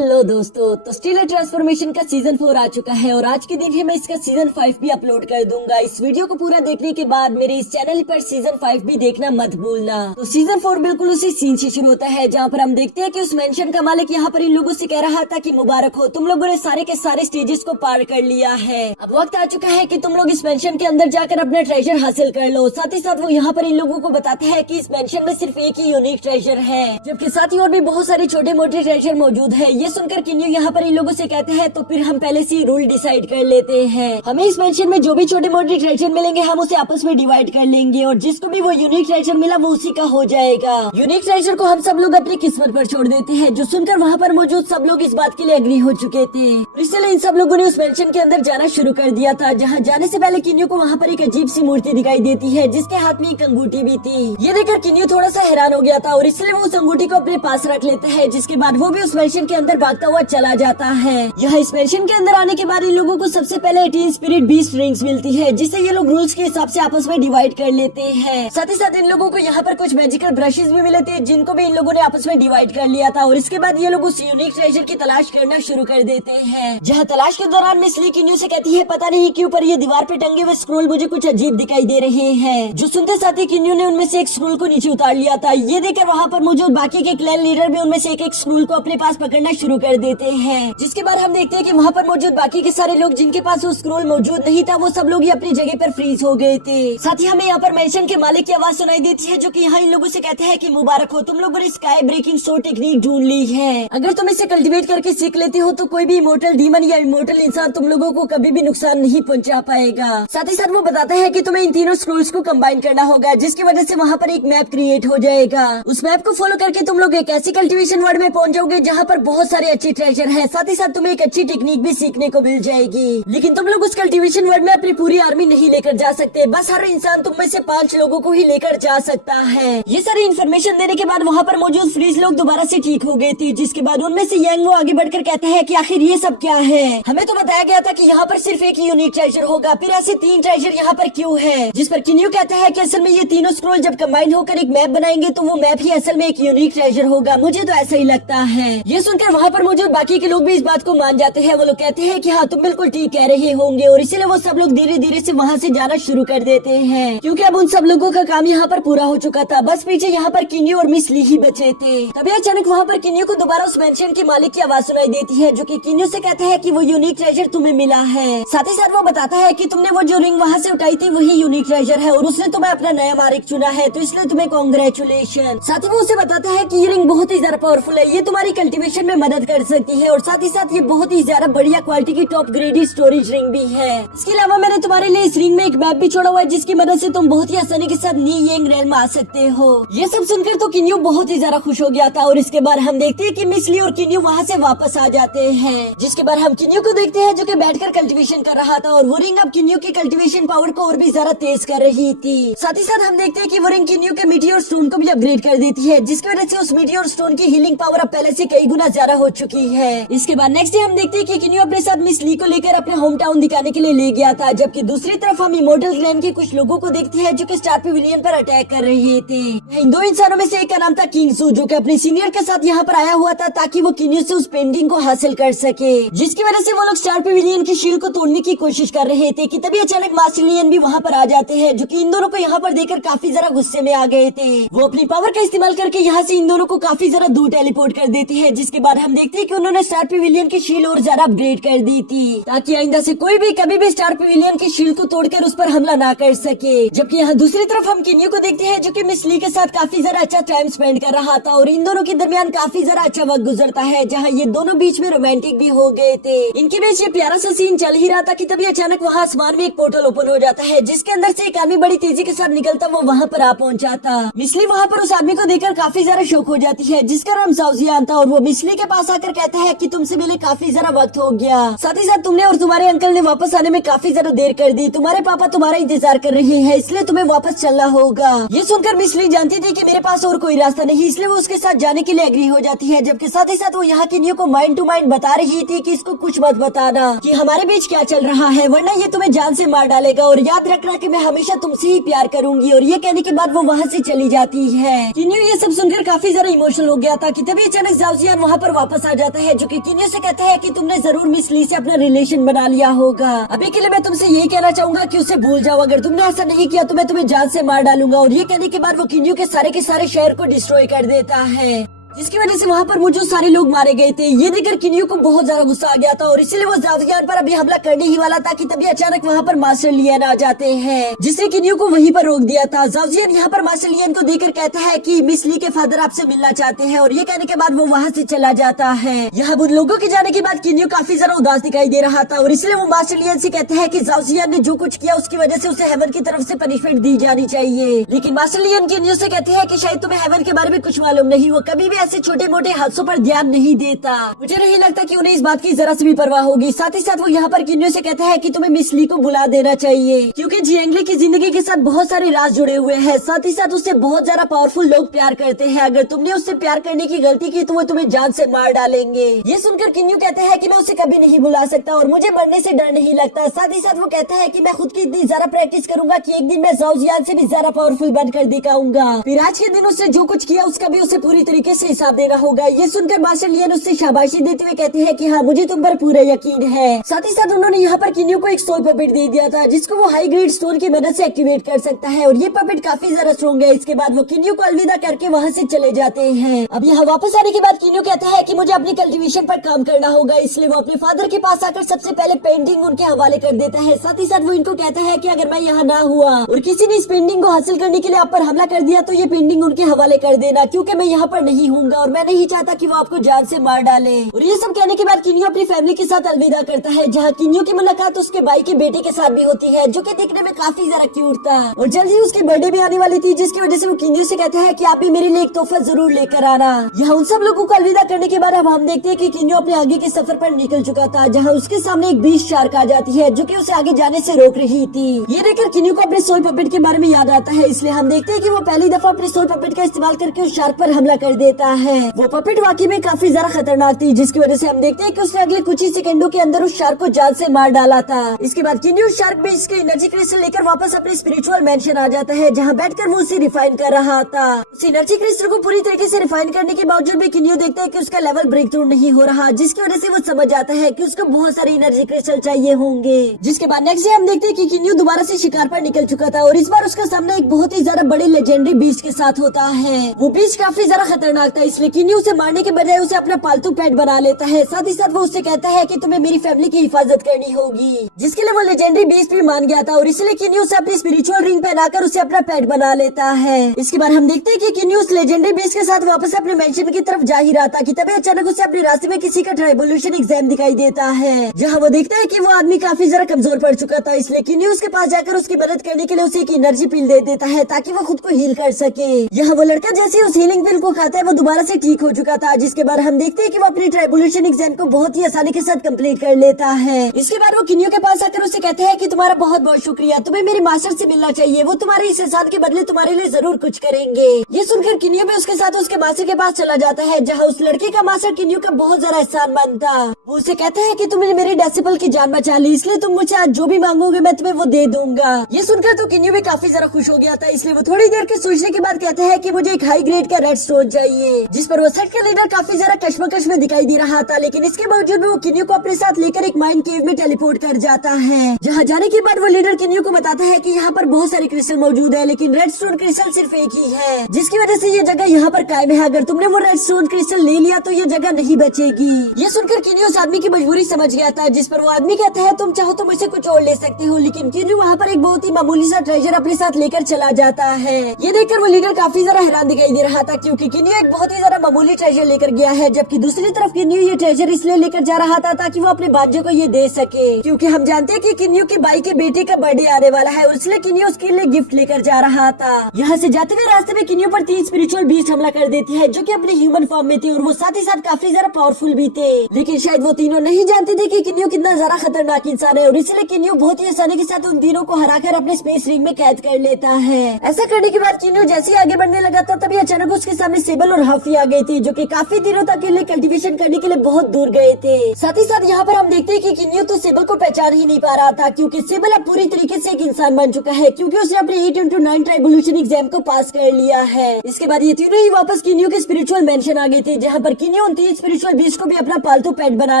Hello दोस्तों, तो stealer transformation का सीजन 4 आ चुका है और आज के दिन ही मैं इसका सीजन 5 भी अपलोड कर दूंगा। इस वीडियो को पूरा देखने के बाद मेरे इस चैनल पर सीजन 5 भी देखना मत भूलना। तो सीजन 4 बिल्कुल उसी सीन से शुरू होता है जहाँ पर हम देखते हैं कि उस मेंशन का मालिक यहाँ पर इन लोगों से कह रहा था कि मुबारक हो, तुम लोगों ने सारे के सारे स्टेजेस को पार कर लिया है। अब वक्त आ चुका है कि तुम लोग इस मेंशन के अंदर जाकर अपना ट्रेजर हासिल कर लो। साथ ही साथ वो यहाँ पर इन लोगों को बताता है कि इस मेंशन में सिर्फ एक ही यूनिक ट्रेजर है, जबकि साथ ही और भी बहुत सारे छोटे मोटे ट्रेजर मौजूद है। ये सुनकर किन्यू यहाँ पर इन लोगों से कहते हैं तो फिर हम पहले से रूल डिसाइड कर लेते हैं। हमें इस मेंशन में जो भी छोटे मोटे ट्रेजर मिलेंगे हम उसे आपस में डिवाइड कर लेंगे और जिसको भी वो यूनिक ट्रेजर मिला वो उसी का हो जाएगा। यूनिक ट्रेजर को हम सब लोग अपनी किस्मत पर छोड़ देते हैं। जो सुनकर वहाँ पर मौजूद सब लोग इस बात के लिए एग्री हो चुके थे, इसलिए इन सब लोगों ने उस मेंशन के अंदर जाना शुरू कर दिया था। जहाँ जाने से पहले किन्यू को वहाँ पर एक अजीब सी मूर्ति दिखाई देती है जिसके हाथ में एक अंगूठी भी थी। ये देखकर किन्यू थोड़ा सा हैरान हो गया था और इसलिए वो उस अंगूठी को अपने पास रख लेता है, जिसके बाद वो भी उस मेंशन के अंदर भागता हुआ चला जाता है। यहाँ इस मेंशन के अंदर आने के बाद इन लोगों को सबसे पहले 18 स्पिरिट बीस्ट रिंग्स मिलती है, जिसे ये लोग रूल्स के हिसाब से आपस में डिवाइड कर लेते हैं। साथ ही साथ इन लोगों को यहाँ पर कुछ मैजिकल ब्रशेस भी मिले थे जिनको भी इन लोगों ने आपस में डिवाइड कर लिया था और इसके बाद ये लोग उस यूनिक ट्रेजर की तलाश करना शुरू कर देते हैं। जहाँ तलाश के दौरान मिस ली किन्यू से कहती है पता नहीं क्यों पर ये दीवार पे टंगे हुए स्क्रोल मुझे कुछ अजीब दिखाई दे रहे हैं। जो सुनते साथ ही किन्यू ने उनमें से एक स्क्रोल को नीचे उतार लिया था। ये देखकर वहाँ पर मौजूद बाकी के क्लैन लीडर भी उनमें से एक स्क्रोल को अपने पास पकड़ना शुरू कर देते हैं। जिसके बाद हम देखते हैं कि वहाँ पर मौजूद बाकी के सारे लोग जिनके पास वो स्क्रोल मौजूद नहीं था वो सब लोग ही अपनी जगह पर फ्रीज हो गए थे। साथ ही हमें यहाँ पर मेंशन के मालिक की आवाज सुनाई देती है जो कि यहाँ इन लोगों से कहते हैं कि मुबारक हो, तुम लोगों ने स्काई ब्रेकिंग सोर्ड टेक्निक ढूंढ ली है। अगर तुम इसे कल्टिवेट करके सीख लेते हो तो कोई भी इमोर्टल डीमन या इमोर्टल इंसान तुम लोगों को कभी भी नुकसान नहीं पहुंचा पाएगा। साथ ही साथ वो बताता है कि तुम्हें इन तीनों स्क्रोल्स को कंबाइन करना होगा, जिसकी वजह से वहाँ पर एक मैप क्रिएट हो जाएगा। उस मैप को फॉलो करके तुम लोग एक ऐसी कल्टिवेशन वर्ल्ड में पहुंच जाओगे जहाँ पर बहुत सारे अच्छे ट्रेजर है। साथ ही साथ तुम्हें एक अच्छी टेक्निक भी सीखने को मिल जाएगी। लेकिन तुम लोग उस कल्टिवेशन वर्ल्ड में अपनी पूरी आर्मी नहीं लेकर जा सकते, बस हर इंसान तुम में से 5 लोगों को ही लेकर जा सकता है। ये सारी इन्फॉर्मेशन देने के बाद वहाँ पर मौजूद फ्रीज लोग दोबारा से ठीक हो गए थे, जिसके बाद उनमें से यंग वो आगे बढ़कर कहता है कि आखिर ये सब क्या है। हमें तो बताया गया था कि यहाँ पर सिर्फ एक ही यूनिक ट्रेजर होगा, फिर ऐसे 3 ट्रेजर यहाँ पर क्यों है। जिस पर किन्यू कहता है कि असल में ये तीनों स्क्रोल जब कंबाइन होकर एक मैप बनाएंगे तो वो मैप ही असल में एक यूनिक ट्रेजर होगा। मुझे तो ऐसा ही लगता है। ये सुनकर वहाँ पर मौजूद बाकी के लोग भी इस बात को मान जाते हैं। वो लोग कहते हैं कि हाँ तुम बिल्कुल ठीक कह रहे होंगे और इसीलिए वो सब लोग धीरे धीरे से वहाँ से जाना शुरू कर देते हैं, क्योंकि अब उन सब लोगों का काम यहाँ पर पूरा हो चुका था। बस पीछे यहाँ पर किन्यू और मिस ली ही बचे थे। तभी अचानक वहाँ पर किन्यू को दोबारा उस मेंशन के मालिक की आवाज सुनाई देती है जो कि किन्यू से कहता है कि वो यूनिक ट्रेजर तुम्हें मिला है। साथ ही साथ वो बताता है कि तुमने वो जो रिंग वहाँ से उठाई थी वही यूनिक ट्रेजर है और उसने तुम्हें अपना नया मालिक चुना है, तो इसलिए तुम्हें कॉन्ग्रेचुलेशन। साथ ही वो उसे बताता है कि ये रिंग बहुत ही ज्यादा पावरफुल है, ये तुम्हारी कल्टिवेशन में मदद कर सकती है और साथ ही साथ ये बहुत ही ज्यादा बढ़िया क्वालिटी की टॉप ग्रेडेड स्टोरेज रिंग भी है। इसके अलावा मैंने तुम्हारे लिए इस रिंग में एक मैप भी छोड़ा हुआ है जिसकी मदद से तुम बहुत ही आसानी के साथ नी येंग रेल में आ सकते हो। ये सब सुनकर तो किन्यू बहुत ही ज्यादा खुश हो गया था और इसके बाद हम देखते हैं कि मिस ली और किन्यू वहाँ से वापस आ जाते हैं। जिसके बाद हम किन्यू को देखते हैं जो कि बैठकर कल्टिवेशन कर रहा था और वो रिंग अब किन्यू की कल्टिवेशन पावर को और भी ज्यादा तेज कर रही थी। साथ ही साथ हम देखते हैं कि वो रिंग किन्यू के मीटियोर स्टोन को भी अपग्रेड कर देती है, जिसकी वजह से उस मीटियोर स्टोन की हीलिंग पावर अब पहले से कई गुना ज्यादा हो चुकी है। इसके बाद नेक्स्ट डे हम देखते हैं कि किन्यू अपने साथ मिस ली को लेकर अपने होम टाउन दिखाने के लिए ले गया था, जबकि दूसरी तरफ हम इमोर्टल क्लैन के कुछ लोगों को देखते हैं जो कि स्टार पेविलियन पर अटैक कर रहे थे। इन 2 इंसानों में से एक का नाम था किंग सू जो कि अपने सीनियर के साथ यहाँ पर आया हुआ था ताकि वो किन्यू से उस पेंटिंग को हासिल कर सके, जिसकी वजह से वो लोग स्टार पेविलियन की शील्ड को तोड़ने की कोशिश कर रहे थे कि तभी अचानक मास्टर लियन भी वहाँ पर आ जाते हैं जो कि इन दोनों को यहाँ पर देखकर काफी ज्यादा गुस्से में आ गए थे। वो अपनी पावर का इस्तेमाल करके यहाँ से इन दोनों को काफी ज्यादा दूर टेलीपोर्ट कर देते हैं, जिसके बाद हम देखते हैं कि उन्होंने स्टार पेविलियन की शील्ड और ज्यादा अपग्रेड कर दी थी ताकि आइंदा से कोई भी कभी भी स्टार पेविलियन की शील्ड को तोड़कर उस पर हमला ना कर सके। जबकि यहाँ दूसरी तरफ हम किन्यू को देखते हैं जो कि मिस ली के साथ काफी ज्यादा अच्छा टाइम स्पेंड कर रहा था और इन दोनों के दरमियान काफी ज्यादा अच्छा वक्त गुजरता है, जहाँ ये दोनों बीच में रोमांटिक भी हो गए थे। इनके बीच ये प्यारा सा सीन चल ही रहा था कि तभी अचानक वहाँ आसमान में एक पोर्टल ओपन हो जाता है, जिसके अंदर से एक आदमी बड़ी तेजी के साथ निकलता वो वहाँ पर आ पहुँचा था। मिसली वहाँ पर उस आदमी को देखकर काफी ज्यादा शौक हो जाती है जिसका नाम साउजियान था और वो मिसली के पास आकर कहता है कि तुमसे मिले काफी ज्यादा वक्त हो गया, साथ ही साथ तुमने और तुम्हारे अंकल ने वापस आने में काफी ज्यादा देर कर दी, तुम्हारे पापा तुम्हारा इंतजार कर रहे हैं इसलिए तुम्हें वापस चलना होगा। ये सुनकर मिसली जानती थी कि मेरे पास और कोई रास्ता नहीं, इसलिए वो उसके साथ जाने के लिए एग्री हो जाती है, जबकि साथ ही साथ वो यहाँ किन्यू को माइंड टू माइंड बता रही थी कि इसको कुछ मत बताना कि हमारे बीच क्या चल रहा है वरना ये तुम्हें जान से मार डालेगा और याद रखना कि मैं हमेशा तुमसे ही प्यार करूंगी। और ये कहने के बाद वो वहाँ से चली जाती है। किन्यू ये सब सुनकर काफी ज्यादा इमोशनल हो गया था कि तभी अचानक जाओजियान वहाँ पर वापस आ जाता है, जो कि किन्यू से कहता है कि तुमने जरूर मिस ली से अपना रिलेशन बना लिया होगा। अभी के लिए मैं तुमसे यही कहना चाहूंगा कि उसे भूल जाओ, अगर तुमने ऐसा नहीं किया तो मैं तुम्हें जान से मार डालूंगा। और ये कहने के बाद वो किन्यू के सारे शहर को डिस्ट्रॉय कर देता है, जिसकी वजह से वहाँ पर मौजूद सारे लोग मारे गए थे। ये देखकर किन्यू को बहुत ज्यादा गुस्सा आ गया था और इसीलिए वो जावजियान पर अभी हमला करने ही वाला था कि तभी अचानक वहाँ पर मास्टर लियन आ जाते हैं, जिसने किन्यू को वहीं पर रोक दिया था। जावजियान यहाँ पर मास्टर लियन को देखकर कहता है कि मिस ली के फादर आपसे मिलना चाहते हैं, और ये कहने के बाद वो वहाँ से चला जाता है। यहाँ बुद्ध लोगों के जाने के बाद किन्यू काफी ज्यादा उदास दिखाई दे रहा था और इसलिए वो मास्टर लियन से कहता है कि जावजियान ने जो कुछ किया उसकी वजह से उसे हेवन की तरफ से पनिशमेंट दी जानी चाहिए। लेकिन मास्टर लियन किन्यू से कहते हैं कि शायद तुम्हें हेवन के बारे में कुछ मालूम नहीं, वो कभी भी ऐसे छोटे मोटे हादसों पर ध्यान नहीं देता। मुझे नहीं लगता कि उन्हें इस बात की जरा सी भी परवाह होगी। साथ ही साथ वो यहाँ पर किन्यू से कहता है कि तुम्हें मिस ली को बुला देना चाहिए, क्योंकि जियांगली की जिंदगी के साथ बहुत सारे राज जुड़े हुए हैं। साथ ही साथ उससे बहुत ज्यादा पावरफुल लोग प्यार करते हैं। अगर तुमने उससे प्यार करने की गलती की तो वो तुम्हें जान से मार डालेंगे। ये सुनकर किन्यू कहता है कि मैं उसे कभी नहीं बुला सकता और मुझे मरने से डर नहीं लगता। साथ ही साथ वो कहता है कि मैं खुद की इतनी ज्यादा प्रैक्टिस करूंगा कि एक दिन मैं जावजियान से भी ज्यादा पावरफुल बनकर दिखाऊंगा। फिर आज के दिन उसने जो कुछ किया उसका भी उसे पूरी तरीके से हिसाब देना होगा। ये सुनकर मास्टर लियन उससे शाबाशी देते हुए कहते हैं कि हाँ, मुझे तुम पर पूरा यकीन है। साथ ही साथ उन्होंने यहाँ पर किन्यू को एक सोल पपेट दे दिया था, जिसको वो हाई ग्रेड स्टोन की मदद से एक्टिवेट कर सकता है, और ये पपेट काफी ज्यादा स्ट्रॉन्ग है। इसके बाद वो किन्यू को अलविदा करके वहाँ से चले जाते हैं। अब यहाँ वापस आने के बाद किन्यू कहता है कि मुझे अपनी कल्टीवेशन पर काम करना होगा, इसलिए वो अपने फादर के पास आकर सबसे पहले पेंटिंग उनके हवाले कर देता है। साथ ही साथ वो इनको कहता है कि अगर मैं यहाँ ना हुआ और किसी ने इस पेंटिंग को हासिल करने के लिए आप पर हमला कर दिया तो ये पेंटिंग उनके हवाले कर देना, क्योंकि मैं यहाँ पर नहीं हूँगा और मैं नहीं चाहता कि वो आपको जान से मार डाले। और ये सब कहने के बाद किन्यू अपनी फैमिली के साथ अलविदा करता है, जहाँ किन्यू की मुलाकात उसके भाई के बेटे के साथ भी होती है, जो कि देखने में काफी ज्यादा क्यूट था। और जल्दी उसकी बर्थडे भी आने वाली थी, जिसकी वजह से वो किन्यू से कहता है कि आप भी मेरे लिए एक तोहफा जरूर लेकर आना। यहाँ उन सब लोगों को अलविदा करने के बाद अब हम देखते हैं कि किन्यू अपने आगे के सफर पर निकल चुका था, जहाँ उसके सामने एक बीच शार्क आ जाती है, जो कि उसे आगे जाने से रोक रही थी। ये देखकर किन्यू को अपने सोल पपेट के बारे में याद आता है, इसलिए हम देखते हैं कि वो पहली दफा अपने सोल पपेट का इस्तेमाल करके उस शार्क पर हमला कर देता है। वो पपेट वाकई में काफी ज्यादा खतरनाक थी, जिसकी वजह से हम देखते हैं कि उसने अगले कुछ ही सेकंडों के अंदर उस शार्क को जान से मार डाला था। इसके बाद किन्यू उस शार्क बेस के एनर्जी क्रिस्टल लेकर वापस अपने स्पिरिचुअल मैंशन आ जाता है, जहाँ बैठकर वो उसे रिफाइन कर रहा था। उस एनर्जी क्रिस्टल को पूरी तरीके से रिफाइन करने के बावजूद भी किन्यू देखता है कि उसका लेवल ब्रेक थ्रू नहीं हो रहा, जिसकी वजह से वो समझ जाता है कि उसको बहुत सारे एनर्जी क्रिस्टल चाहिए होंगे। जिसके बाद नेक्स्ट डे हम देखते हैं कि किन्यू दोबारा से शिकार पर निकल चुका था और इस बार उसका सामना एक बहुत ही ज्यादा बड़े लेजेंडरी बीस्ट के साथ होता है। वो बीस्ट काफी ज्यादा खतरनाक था, इसलिए किन्यू उसे मारने के बजाय उसे अपना पालतू पेट बना लेता है। साथ ही साथ वो उससे कहता है कि तुम्हें मेरी फैमिली की हिफाजत करनी होगी, जिसके लिए वो लेजेंडरी बीस्ट भी मान गया था और इसलिए किन्यू उसे अपनी स्पिरिचुअल रिंग पहनाकर उसे अपना पेट बना लेता है। इसके बाद हम देखते हैं कि किन्यू उस लेजेंडरी बीस्ट के साथ वापस अपने मेंशन की तरफ जा ही रहा था कि तभी अचानक उसे अपने रास्ते में किसी का ट्राइबोल्यूशन एग्जाम दिखाई देता है, जहाँ वो देखता है कि वो आदमी काफी ज्यादा कमजोर पड़ चुका था। इसलिए किन्यू उसके पास जाकर उसकी मदद करने के लिए उसे एक एनर्जी पिल दे देता है ताकि वो खुद को हील कर सके। यहाँ वो लड़का जैसे उस हीलिंग पिल को खाता है वो दोबारा से ठीक हो चुका था, जिसके बाद हम देखते हैं कि वो अपनी ट्राइबोल्यूशन एग्जाम को बहुत ही आसानी के साथ कंप्लीट कर लेता है। इसके बाद वो किन्यू के पास आकर उसे कहता है कि तुम्हारा बहुत बहुत शुक्रिया, तुम्हें मेरे मास्टर से मिलना चाहिए, वो तुम्हारे इस एहसान के बदले तुम्हारे लिए जरूर कुछ करेंगे। ये सुनकर किन्यू भी उसके साथ उसके मास्टर के पास चला जाता है, जहाँ उस लड़के का मास्टर किन्यू का बहुत ज्यादा एहसानमंद था। वो उसे कहता है कि तुमने मेरे डेसिपल की जान बचा ली, इसलिए तुम मुझे आज जो भी मांगोगे मैं तुम्हें वो दे दूंगा। ये सुनकर तो किन्यू भी काफी ज्यादा खुश हो गया था, इसलिए वो थोड़ी देर के सोचने के बाद कहता है कि मुझे एक हाई ग्रेड का रेड स्टोन चाहिए, जिस पर वो सेट का लीडर काफी ज्यादा कश्मकश में दिखाई दे रहा था। लेकिन इसके बावजूद भी वो किन्यू को अपने साथ लेकर एक माइन केव में टेलीपोर्ट कर जाता है, जहाँ जाने के बाद वो लीडर किन्यू को बताता है कि यहाँ पर बहुत सारे क्रिस्टल मौजूद है, लेकिन रेड स्टोन क्रिस्टल सिर्फ एक ही है, जिसकी वजह से ये जगह यहाँ पर कायम है। अगर तुमने वो रेड स्टोन क्रिस्टल ले लिया तो ये जगह नहीं बचेगी। ये सुनकर किन्यू उस आदमी की मजबूरी समझ गया था, जिस पर वो आदमी कहता है तुम चाहो तो मुझसे कुछ और ले सकते हो, लेकिन किन्यू वहाँ पर एक बहुत ही मामूली सा ट्रेजर अपने साथ लेकर चला जाता है। ये देखकर वो लीडर काफी ज्यादा हैरान दिखाई दे रहा था, क्योंकि किन्यू एक बहुत ही ज्यादा मामूली ट्रेजर लेकर गया है, जबकि दूसरी तरफ किन्यू ये ट्रेजर इसलिए लेकर जा रहा था ताकि वो अपने भांजे को ये दे सके, क्योंकि हम जानते हैं कि किन्यू के भाई के बेटे का बर्थडे आने वाला है और इसलिए किन्यू उसके लिए गिफ्ट लेकर जा रहा था। यहाँ से जाते हुए रास्ते में किन्यू पर 3 स्पिरिचुअल बीस्ट हमला कर देती है, जो कि अपने ह्यूमन फॉर्म में थे और वो साथ ही साथ काफी ज्यादा पावरफुल भी थे। लेकिन शायद वो तीनों नहीं जानते थे कि किन्यू कितना ज्यादा खतरनाक इंसान है और इसलिए किन्यू बहुत ही आसानी के साथ उन तीनों को हराकर अपने स्पेस रिंग में कैद कर लेता है। ऐसा करने के बाद किन्यू जैसे ही आगे बढ़ने लगा था तभी अचानक उसके सामने सेबल और हाफ हॉफी आ गई थी, जो कि काफी दिनों तक के लिए कल्टीवेशन करने के लिए बहुत दूर गए थे। साथ ही साथ यहाँ पर हम देखते हैं कि किन्यू तो सेबल को पहचान ही नहीं पा रहा था, क्योंकि सेबल अब पूरी तरीके से एक इंसान बन चुका है, क्योंकि उसने अपने 8x9 ट्राइबोल्यूशन एग्जाम को पास कर लिया है। इसके बाद ये तीनों ही वापस किन्यू के स्पिरिचुअल मेंशन आ गए थे, जहाँ पर किन्यू उन 3 स्पिरिचुअल बीस्ट को भी अपना पालतू पेट बना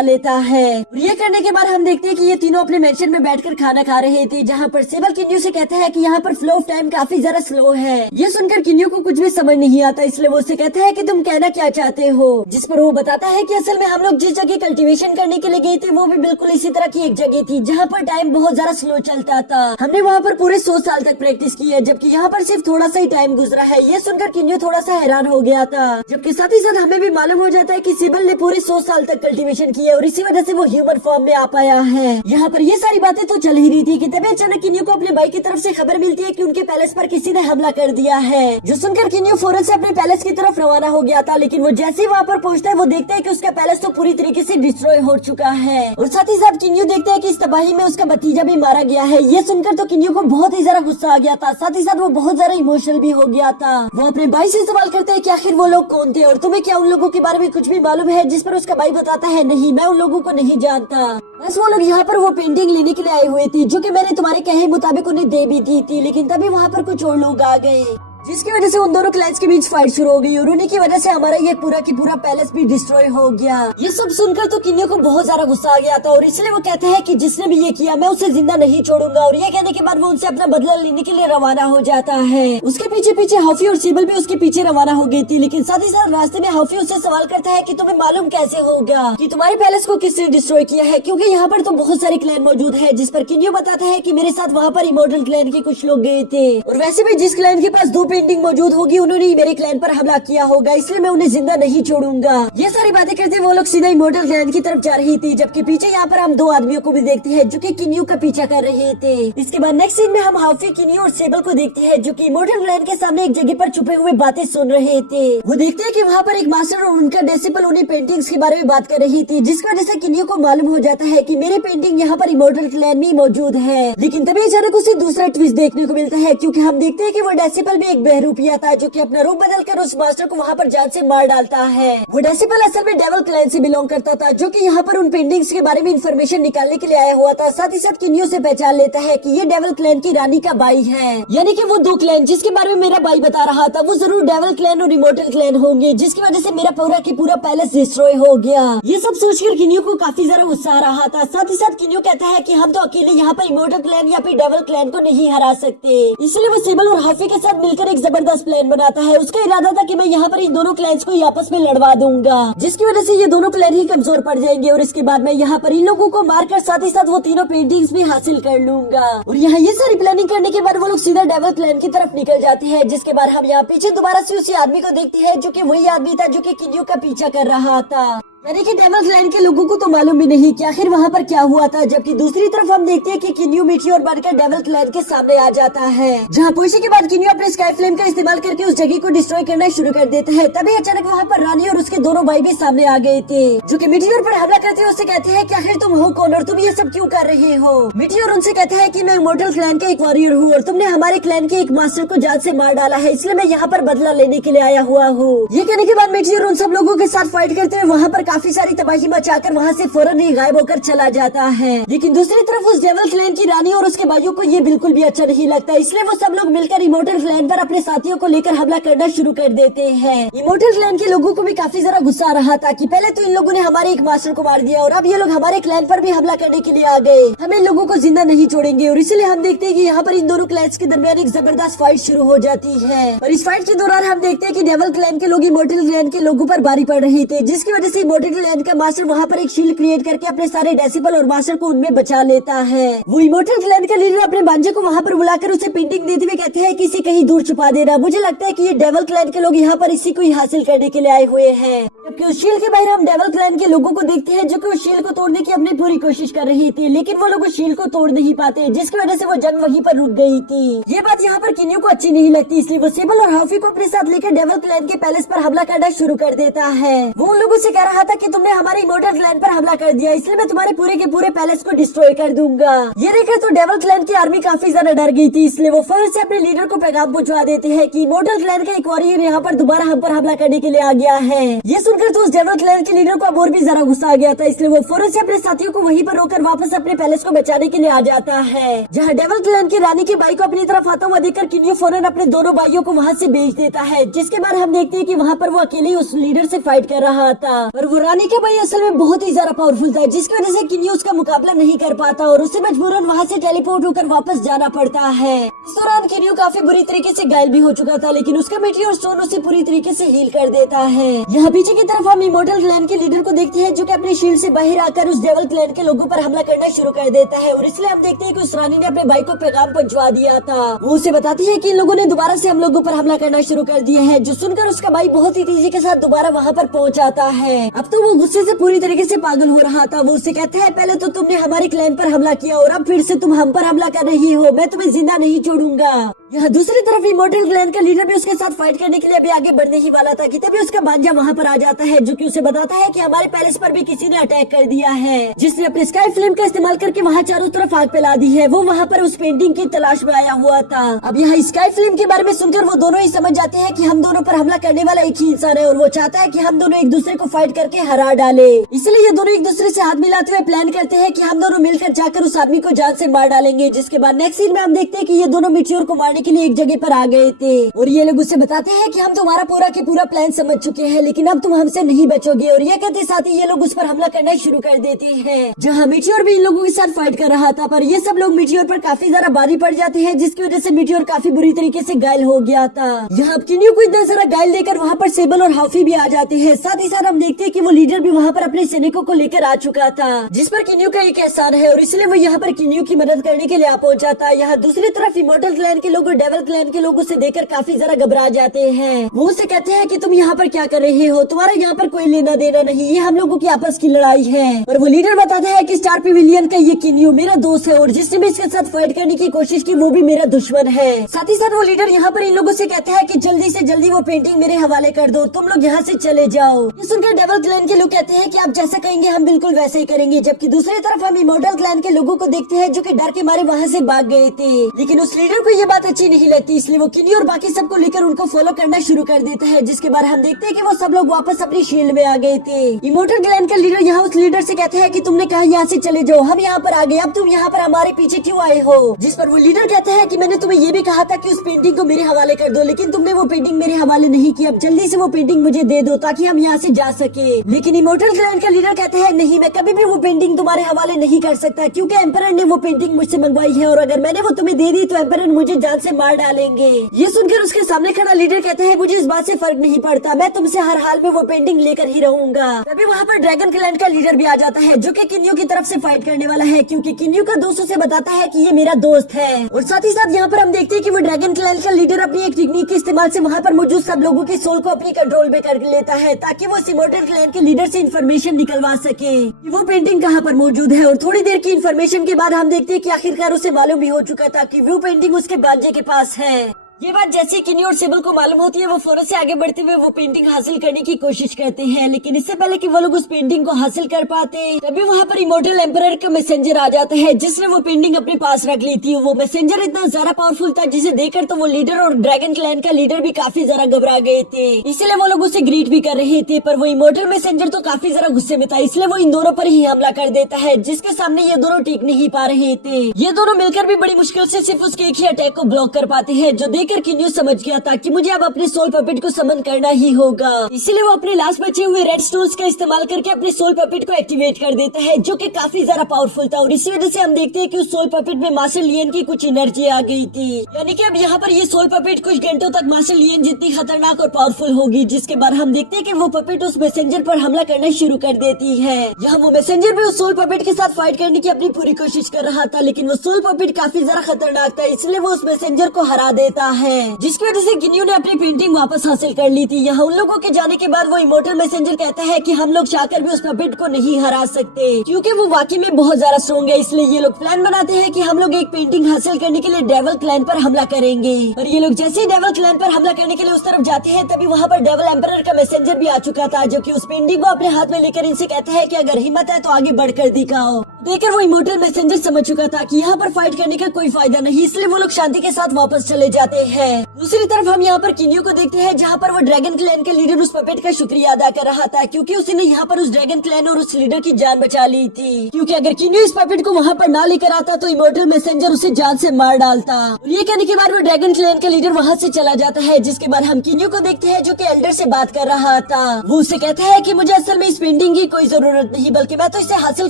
लेता है। और ये करने के बाद हम देखते हैं कि ये तीनों अपने मेंशन में बैठकर खाना खा रहे थे, जहाँ पर सेबल किन्यू से कहता है कि यहाँ पर फ्लो ऑफ टाइम काफी ज्यादा स्लो है। ये सुनकर किन्यू को कुछ भी समझ नहीं आता, इसलिए वो उससे कहता है कि तुम कहना क्या चाहते हो, जिस पर वो बताता है कि असल में हम लोग जिस जगह कल्टीवेशन करने के लिए गए थे वो भी बिल्कुल इसी तरह की एक जगह थी, जहाँ पर टाइम बहुत ज्यादा स्लो चलता था। हमने वहाँ पर पूरे 100 साल तक प्रैक्टिस की है, जबकि यहाँ पर सिर्फ थोड़ा सा ही टाइम गुजरा है। ये सुनकर किन्यू थोड़ा सा हैरान हो गया था, जबकि साथ ही साथ हमें भी मालूम हो जाता है कि सिबल ने पूरे 100 साल तक कल्टीवेशन की है और इसी वजह से वो ह्यूमन फॉर्म में आ पाया है। यहाँ पर ये सारी बातें तो चल ही रही थी कि तभी अचानक किन्यू को अपने भाई की तरफ से खबर मिलती है कि उनके पैलेस पर किसी ने हमला कर दिया है, जो सुनकर किन्यू फौरन से अपने पैलेस की तरफ रवाना हो गया था। लेकिन वो जैसे ही वहाँ पर पहुँचता है वो देखता है कि उसका पैलेस तो पूरी तरीके से डिस्ट्रॉय हो चुका है, और साथ ही साथ किन्यू देखता है कि इस तबाही में उसका भतीजा भी मारा गया है। ये सुनकर तो किन्यू को बहुत ही ज्यादा गुस्सा आ गया था, साथ ही साथ वो बहुत ज्यादा इमोशनल भी हो गया था। वो अपने भाई से सवाल करता है कि आखिर वो लोग कौन थे और तुम्हें क्या उन लोगों के बारे में कुछ भी मालूम है, जिस पर उसका भाई बताता है नहीं, मैं उन लोगों को नहीं जानता, बस वो लोग यहाँ पर वो पेंटिंग लेने के लिए आए हुए थे, जो कि मैंने तुम्हारे कहे मुताबिक उन्हें दे भी दी थी, लेकिन तभी वहाँ पर कुछ और लोग आ गए, जिसकी वजह से उन दोनों क्लैंस के बीच फाइट शुरू हो गई और उन्हीं की वजह से हमारा ये पूरा की पूरा पैलेस भी डिस्ट्रॉय हो गया। ये सब सुनकर तो किन्यू को बहुत ज्यादा गुस्सा आ गया था और इसलिए वो कहता है कि जिसने भी ये किया मैं उसे जिंदा नहीं छोड़ूंगा, और ये कहने के बाद वो उनसे अपना बदला लेने के लिए रवाना हो जाता है। उसके पीछे पीछे हॉफी और सिबल भी उसके पीछे रवाना हो गई थी, लेकिन साथ ही साथ रास्ते में हॉफी उससे सवाल करता है कि तुम्हें मालूम कैसे होगा कि तुम्हारे पैलेस को किसने डिस्ट्रॉय किया है, क्योंकि यहाँ पर तो बहुत सारे क्लैन मौजूद है, जिस पर किन्यू बताता है कि मेरे साथ वहाँ पर इमॉर्टल क्लैन के कुछ लोग गए थे, और वैसे भी जिस क्लैन के पास 2 पेंटिंग मौजूद होगी उन्होंने मेरे क्लैन पर हमला किया होगा, इसलिए मैं उन्हें जिंदा नहीं छोड़ूंगा। ये सारी बातें करते वो लोग सीधा इमॉर्टल क्लैन की तरफ जा रही थी, जबकि पीछे यहाँ पर हम 2 आदमियों को भी देखते हैं जो कि किन्यू का पीछा कर रहे थे। इसके बाद नेक्स्ट सीन में हम हाफी, किन्यू और सेबल को देखते हैं, जो कि इमॉर्टल क्लैन के सामने एक जगह पर छुपे हुए बातें सुन रहे थे। वो देखते हैं कि वहाँ पर एक मास्टर और उनका डिसिपल उन्हीं पेंटिंग्स के बारे में बात कर रही थी, जिसकी वजह से किन्यू को मालूम हो जाता है कि मेरे पेंटिंग यहाँ पर इमॉर्टल क्लैन में मौजूद है। लेकिन तभी अचानक उसे दूसरा ट्विस्ट देखने को मिलता है, क्योंकि हम देखते हैं कि वो डेसिपल भी एक बहरूपिया था, जो कि अपना रूप बदल कर उस मास्टर को वहाँ पर जान से मार डालता है। वो डेसिपल असल में डेविल क्लैन से बिलोंग करता था, जो कि यहाँ पर उन पेंटिंग्स के बारे में इंफॉर्मेशन निकालने के लिए आया हुआ था। साथ ही साथ किन्यू से पहचान लेता है कि ये डेविल क्लैन की रानी का भाई है, यानी कि वो 2 क्लैन जिसके बारे में मेरा भाई बता रहा था वो जरूर डेविल क्लैन और इमॉर्टल क्लैन होंगे, जिसकी वजह से मेरा पूरा की पूरा पैलेस डिस्ट्रॉय हो गया। ये सब सोचकर किन्यू को काफी ज्यादा गुस्सा आ रहा था। साथ ही साथ किन्यू कहता है कि हम तो अकेले यहाँ पर इमॉर्टल क्लैन या फिर डेविल क्लैन को नहीं हरा सकते, इसलिए वो सिबल और हाफी के साथ मिलकर एक जबरदस्त प्लान बनाता है। उसका इरादा था कि मैं यहाँ पर इन दोनों क्लैंस को आपस में लड़वा दूंगा, जिसकी वजह से ये दोनों क्लैन ही कमजोर पड़ जाएंगे, और इसके बाद मैं यहाँ पर इन लोगों को मारकर साथ ही साथ वो तीनों पेंटिंग्स भी हासिल कर लूंगा। और यहाँ ये सारी प्लानिंग करने के बाद वो लोग सीधा डेविल क्लैन की तरफ निकल जाते हैं, जिसके बाद हम यहाँ पीछे दोबारा से उसी आदमी को देखते हैं, जो कि वही आदमी था जो कि किन्यू का पीछा कर रहा था। यानी कि डेविल क्लैन के लोगों को तो मालूम भी नहीं कि आखिर वहाँ पर क्या हुआ था, जबकि दूसरी तरफ हम देखते हैं कि किन्यू मीटियोर बनकर डेविल क्लैन के सामने आ जाता है, जहाँ पुरुष के बाद किन्यू अपने स्काई फ्लेम का इस्तेमाल करके उस जगह को डिस्ट्रॉय करना शुरू कर देता है। तभी अचानक वहाँ पर रानी और उसके दोनों भाई भी सामने आ गए थे, जो कि मीटियोर पर हमला करते हुए उससे कहते हैं कि आखिर तुम हो कौन और तुम ये सब क्यों कर रहे हो। मीटियोर उनसे कहता है कि मैं इमॉर्टल क्लैन का एक वॉरियर हूँ और तुमने हमारे क्लैन के एक मास्टर को जान से मार डाला है, इसलिए मैं यहाँ पर बदला लेने के लिए आया हुआ हूँ। ये कहने के बाद मीटियोर उन सब लोगों के साथ फाइट करते हुए वहाँ पर काफी सारी तबाही मचाकर वहाँ से फौरन ही गायब होकर चला जाता है। लेकिन दूसरी तरफ उस डेविल क्लैन की रानी और उसके भाइयों को ये बिल्कुल भी अच्छा नहीं लगता, इसलिए वो सब लोग मिलकर इमॉर्टल क्लैन पर अपने साथियों को लेकर हमला करना शुरू कर देते हैं। इमॉर्टल क्लैन के लोगों को भी काफी ज्यादा गुस्सा आ रहा था कि पहले तो इन लोगों ने हमारे एक मास्टर को मार दिया और अब ये लोग हमारे क्लैन पर भी हमला करने के लिए आ गए, हम इन लोगों को जिंदा नहीं छोड़ेंगे। और इसलिए हम देखते हैं कि यहाँ पर इन दोनों क्लैन्स के दरमियान एक जबरदस्त फाइट शुरू हो जाती है, और इस फाइट के दौरान हम देखते हैं कि डेविल क्लैन के लोग इमॉर्टल क्लैन के लोगों पर भारी पड़ रहे थे, जिसकी वजह से इमॉर्टल क्लैन का मास्टर वहाँ पर एक शील्ड क्रिएट करके अपने सारे डेसिबल और मास्टर को उनमें बचा लेता है। वो इमॉर्टल क्लैन का लीडर अपने भांजे को वहाँ पर बुलाकर उसे पेंटिंग देते हुए कहते हैं कि इसे कहीं दूर छुपा देना। मुझे लगता है कि ये डेविल क्लैन के लोग यहाँ पर इसी को ही हासिल करने के लिए आए हुए हैं। जबकि उस शील्ड के बाहर हम डेविल क्लैन के लोगों को देखते हैं जो कि उस शील्ड को तोड़ने की अपनी पूरी कोशिश कर रही थी, लेकिन वो लोग उस शील्ड को तोड़ नहीं पाते, जिसकी वजह से वो जंग वहीं पर रुक गई थी। ये बात यहाँ पर किन्यू को अच्छी नहीं लगती, इसलिए वो सेबल और हाफी को अपने साथ लेकर डेविल क्लैन के पैलेस पर हमला करना शुरू कर देता है। वो उन लोगों से कह रहा था कि तुमने हमारे इमोर्टल क्लैन पर हमला कर दिया, इसलिए मैं तुम्हारे पूरे के पूरे पैलेस को डिस्ट्रॉय कर दूंगा। ये देखकर तो डेविल क्लैन की आर्मी काफी ज्यादा डर गई थी, इसलिए वो फौरन से अपने लीडर को पैगाम पहुंचा देते हैं कि इमोर्टल क्लैन का एक वॉरियर यहाँ पर दोबारा हम पर हमला करने के लिए आ गया है। ये सुनकर तो उस डेविल क्लैन के लीडर को अब और भी ज्यादा गुस्सा आ गया था, इसलिए वो फौरन से अपने साथियों को वहीं पर रोकर वापस अपने पैलेस को बचाने के लिए आ जाता है। जहाँ डेविल क्लैन की रानी के भाई को अपनी तरफ आता हुआ देखकर किन्यू फौरन अपने दोनों भाइयों को वहाँ से भेज देता है, जिसके बाद हम देखते हैं कि वहाँ पर वो अकेले ही उस लीडर से फाइट कर रहा था और वो रानी के भाई असल में बहुत ही ज्यादा पावरफुल था, जिसकी वजह से किन्यू उसका मुकाबला नहीं कर पाता और उसे मजबूरन वहाँ से टेलीपोर्ट होकर वापस जाना पड़ता है। इस दौरान किन्यू काफी बुरी तरीके से घायल भी हो चुका था, लेकिन उसका मीटियोर स्टोन उसे पूरी तरीके से हील कर देता है। यहाँ पीछे की तरफ हम इमोर्टल क्लैन के लीडर को देखते हैं जो कि अपने शील्ड से बाहर आकर उस डेविल क्लैन के लोगों पर हमला करना शुरू कर देता है और इसलिए हम देखते हैं कि उस रानी ने अपने भाई को पैगाम पहुंचवा दिया था। वो उसे बताती है कि इन लोगों ने दोबारा से हम लोगों पर हमला करना शुरू कर दिया है, जो सुनकर उसका भाई बहुत ही तेजी के साथ दोबारा वहाँ पर पहुँच आता है। अब तो वो गुस्से से पूरी तरीके से पागल हो रहा था। वो उसे कहता है पहले तो तुमने हमारे क्लैन पर हमला किया और अब फिर से तुम हम पर हमला कर रही हो, मैं तुम्हें जिंदा नहीं छोड़ूंगा। यहाँ दूसरी तरफ इमोर्टल क्लैन का लीडर भी उसके साथ फाइट करने के लिए अभी आगे बढ़ने ही वाला था कि तभी उसका भांजा वहाँ पर आ जाता है, जो कि उसे बताता है कि हमारे पैलेस पर भी किसी ने अटैक कर दिया है, जिसने अपने स्काई फ्लेम का इस्तेमाल करके वहाँ चारों तरफ आग फैला दी है। वो वहाँ पर उस पेंटिंग की तलाश में आया हुआ था। अब यहाँ स्काई फ्लेम के बारे में सुनकर वो दोनों ही समझ जाते हैं कि हम दोनों पर हमला करने वाला एक ही इंसान है और वो चाहता है कि हम दोनों एक दूसरे को फाइट करके हरा डाले। इसलिए ये दोनों एक दूसरे से हाथ मिलाते हुए प्लान करते हैं कि हम दोनों मिलकर जाकर उस आदमी को जान से मार डालेंगे। जिसके बाद नेक्स्ट सीन में हम देखते हैं कि ये दोनों मिटियोर को मारने के लिए एक जगह पर आ गए थे और ये लोग उसे बताते हैं कि हम तुम्हारा पूरा के पूरा प्लान समझ चुके हैं, लेकिन अब तुम हमसे नहीं बचोगे। और ये कहते साथ ही ये लोग उस पर हमला करना शुरू कर देते हैं। जहाँ मिटियोर भी इन लोगों के साथ फाइट कर रहा था, पर ये सब लोग मिटियोर पर काफी ज्यादा भारी पड़ जाते हैं, जिसकी वजह से मिटियोर काफी बुरी तरीके से घायल हो गया था। यहाँ किन्यू को इतना सारा घायल देकर वहाँ पर सेबल और हाफी भी आ जाते हैं। साथ ही साथ हम देखते हैं कि वो लीडर भी वहाँ पर अपने सैनिकों को लेकर आ चुका था, जिस पर किन्यू का एक एहसान है और इसलिए वो यहाँ पर किन्यू की मदद करने के लिए आ पहुंचा था। यहाँ दूसरी तरफ इमोर्टल क्लैन के लोग और डेविल क्लैन के लोगों से देखकर काफी ज्यादा घबरा जाते हैं। वो उसे कहते हैं कि तुम यहाँ पर क्या कर रहे हो, तुम्हारा यहाँ पर कोई लेना देना नहीं, ये हम लोगों की आपस की लड़ाई है। और वो लीडर बताता है कि स्टार पेविलियन का ये किन्यू मेरा दोस्त है और जिसने भी इसके साथ फाइट करने की कोशिश की वो भी मेरा दुश्मन है। साथ ही साथ वो लीडर यहाँ पर इन लोगों से कहता है कि जल्दी से जल्दी वो पेंटिंग मेरे हवाले कर दो, तुम लोग यहाँ से चले जाओ। ये सुनकर डेविल क्लैन के लोग कहते हैं कि आप जैसा कहेंगे हम बिल्कुल वैसे ही करेंगे। जबकि दूसरी तरफ हम इमोर्टल क्लैन के लोगों को देखते हैं जो कि डर के मारे वहाँ से भाग गए थे, लेकिन उस लीडर को ये बात अच्छी नहीं लगती, इसलिए वो किन्यू और बाकी सबको लेकर उनको फॉलो करना शुरू कर देता है। जिसके बाद हम देखते हैं कि वो सब लोग वापस अपनी शील्ड में आ गए थे। इमोर्टल क्लैन का लीडर यहाँ उस लीडर से कहते हैं कि तुमने कहा यहाँ से चले जाओ, हम यहाँ पर आ गए, अब तुम यहाँ पर हमारे पीछे क्यों आए हो। जिस पर वो लीडर कहता है कि मैंने तुम्हें ये भी कहा था कि उस पेंटिंग को मेरे हवाले कर दो, लेकिन तुमने वो पेंटिंग मेरे हवाले नहीं की, अब जल्दी से वो पेंटिंग मुझे दे दो ताकि हम यहाँ से जा सके। लेकिन इमोर्टल क्लैन का लीडर कहता है नहीं, मैं कभी भी वो पेंटिंग तुम्हारे हवाले नहीं कर सकता, क्योंकि एम्परर ने वो पेंटिंग मुझसे मंगवाई है और अगर मैंने वो तुम्हें दे दी तो एम्परर मुझे जान से मार डालेंगे। ये सुनकर उसके सामने खड़ा लीडर कहता है मुझे इस बात से फर्क नहीं पड़ता, मैं तुमसे हर हाल में वो पेंटिंग लेकर ही रहूंगा। तभी वहाँ पर ड्रैगन क्लैन का लीडर भी आ जाता है जो कि किन्यू की तरफ से फाइट करने वाला है, क्योंकि किन्यू का दोस्त उसे बताता है कि ये मेरा दोस्त है। और साथ ही साथ यहाँ पर हम देखते हैं कि वो ड्रैगन क्लैन का लीडर अपनी एक टेक्निक के इस्तेमाल से वहाँ पर मौजूद सब लोगों की सोल को अपनी कंट्रोल में कर लेता है, ताकि वो इमोर्टल क्लैन के लीडर से इन्फॉर्मेशन निकलवा सके कि वो पेंटिंग कहाँ पर मौजूद है। और थोड़ी देर की इन्फॉर्मेशन के बाद हम देखते हैं कि आखिरकार उसे मालूम भी हो चुका था कि वो पेंटिंग उसके भांजे के पास है। ये बात जैसे किन्यू और सेबल को मालूम होती है, वो फौरन से आगे बढ़ते हुए वो पेंटिंग हासिल करने की कोशिश करते हैं, लेकिन इससे पहले कि वो लोग उस पेंटिंग को हासिल कर पाते तभी वहाँ पर इमोर्टल एम्परर का मैसेंजर आ जाता है, जिसने वो पेंटिंग अपने पास रख ली थी। वो मैसेंजर इतना ज्यादा पावरफुल था जिसे देखकर तो वो लीडर और ड्रैगन क्लैन का लीडर भी काफी ज्यादा घबरा गए थे, इसलिए वो लोग उसे ग्रीट भी कर रहे थे। पर वो इमोर्टल मैसेंजर तो काफी ज्यादा गुस्से में था, इसलिए वो इन दोनों पर ही हमला कर देता है, जिसके सामने ये दोनों टिक नहीं पा रहे थे। ये दोनों मिलकर भी बड़ी मुश्किल से सिर्फ उसके एक ही अटैक को ब्लॉक कर पाते हैं, जो देखकर किन्यू समझ गया था कि मुझे अब अपने सोल पपेट को समन करना ही होगा। इसीलिए वो अपने लास्ट बचे हुए रेड स्टोन्स का इस्तेमाल करके अपने सोल पपेट को एक्टिवेट कर देता है, जो कि काफी ज्यादा पावरफुल था। और इसी वजह से हम देखते हैं कि उस सोल पपेट में मास्टर लियन की कुछ एनर्जी आ गई थी, यानी कि अब यहाँ पर ये सोल पपेट कुछ घंटों तक मास्टर लियन जितनी खतरनाक और पावरफुल होगी। जिसके बाद हम देखते हैं कि वो पपेट उस मैसेंजर पर हमला करना शुरू कर देती है। यहाँ वो मैसेंजर भी उस सोल पपेट के साथ फाइट करने की अपनी पूरी कोशिश कर रहा था, लेकिन वो सोल पपेट काफी ज्यादा खतरनाक था, इसलिए वो उस मैसेंजर को हरा देता है, जिसकी वजह से किन्यू ने अपनी पेंटिंग वापस हासिल कर ली थी। यहाँ उन लोगों के जाने के बाद वो इमोर्टल मैसेंजर कहता है कि हम लोग चाहकर भी उस पपेट को नहीं हरा सकते, क्योंकि वो वाकई में बहुत ज्यादा स्ट्रॉन्ग है। इसलिए ये लोग प्लान बनाते हैं कि हम लोग एक पेंटिंग हासिल करने के लिए डेविल क्लैन पर हमला करेंगे। और ये लोग जैसे ही डेविल क्लैन पर हमला करने के लिए उस तरफ जाते हैं, तभी वहाँ पर डेविल एम्परर का मैसेंजर भी आ चुका था, जो कि उस पेंटिंग को अपने हाथ में लेकर इनसे कहता है कि अगर हिम्मत है तो आगे बढ़कर दिखाओ। देखकर वो इमोर्टल मैसेंजर समझ चुका था कि यहाँ पर फाइट करने का कोई फायदा नहीं, इसलिए वो लोग शांति के साथ वापस चले जाते हैं। दूसरी तरफ हम यहाँ पर किन्यू को देखते हैं, जहाँ पर वो ड्रैगन क्लैन के लीडर उस पपेट का शुक्रिया अदा कर रहा था, क्योंकि उसने यहाँ पर उस ड्रैगन क्लैन और उस लीडर की जान बचा ली थी। क्योंकि अगर किन्यू इस पपेट को वहाँ पर ना लेकर आता तो इमोर्टल मैसेंजर उसे जान से मार डालता। ये कहने के बाद वो ड्रैगन क्लैन का लीडर वहाँ से चला जाता है, जिसके बाद हम किन्यू को देखते हैं जो कि एल्डर से बात कर रहा था। वो उसे कहता है कि मुझे असल में इस पेंटिंग की कोई जरूरत नहीं, बल्कि मैं तो इसे हासिल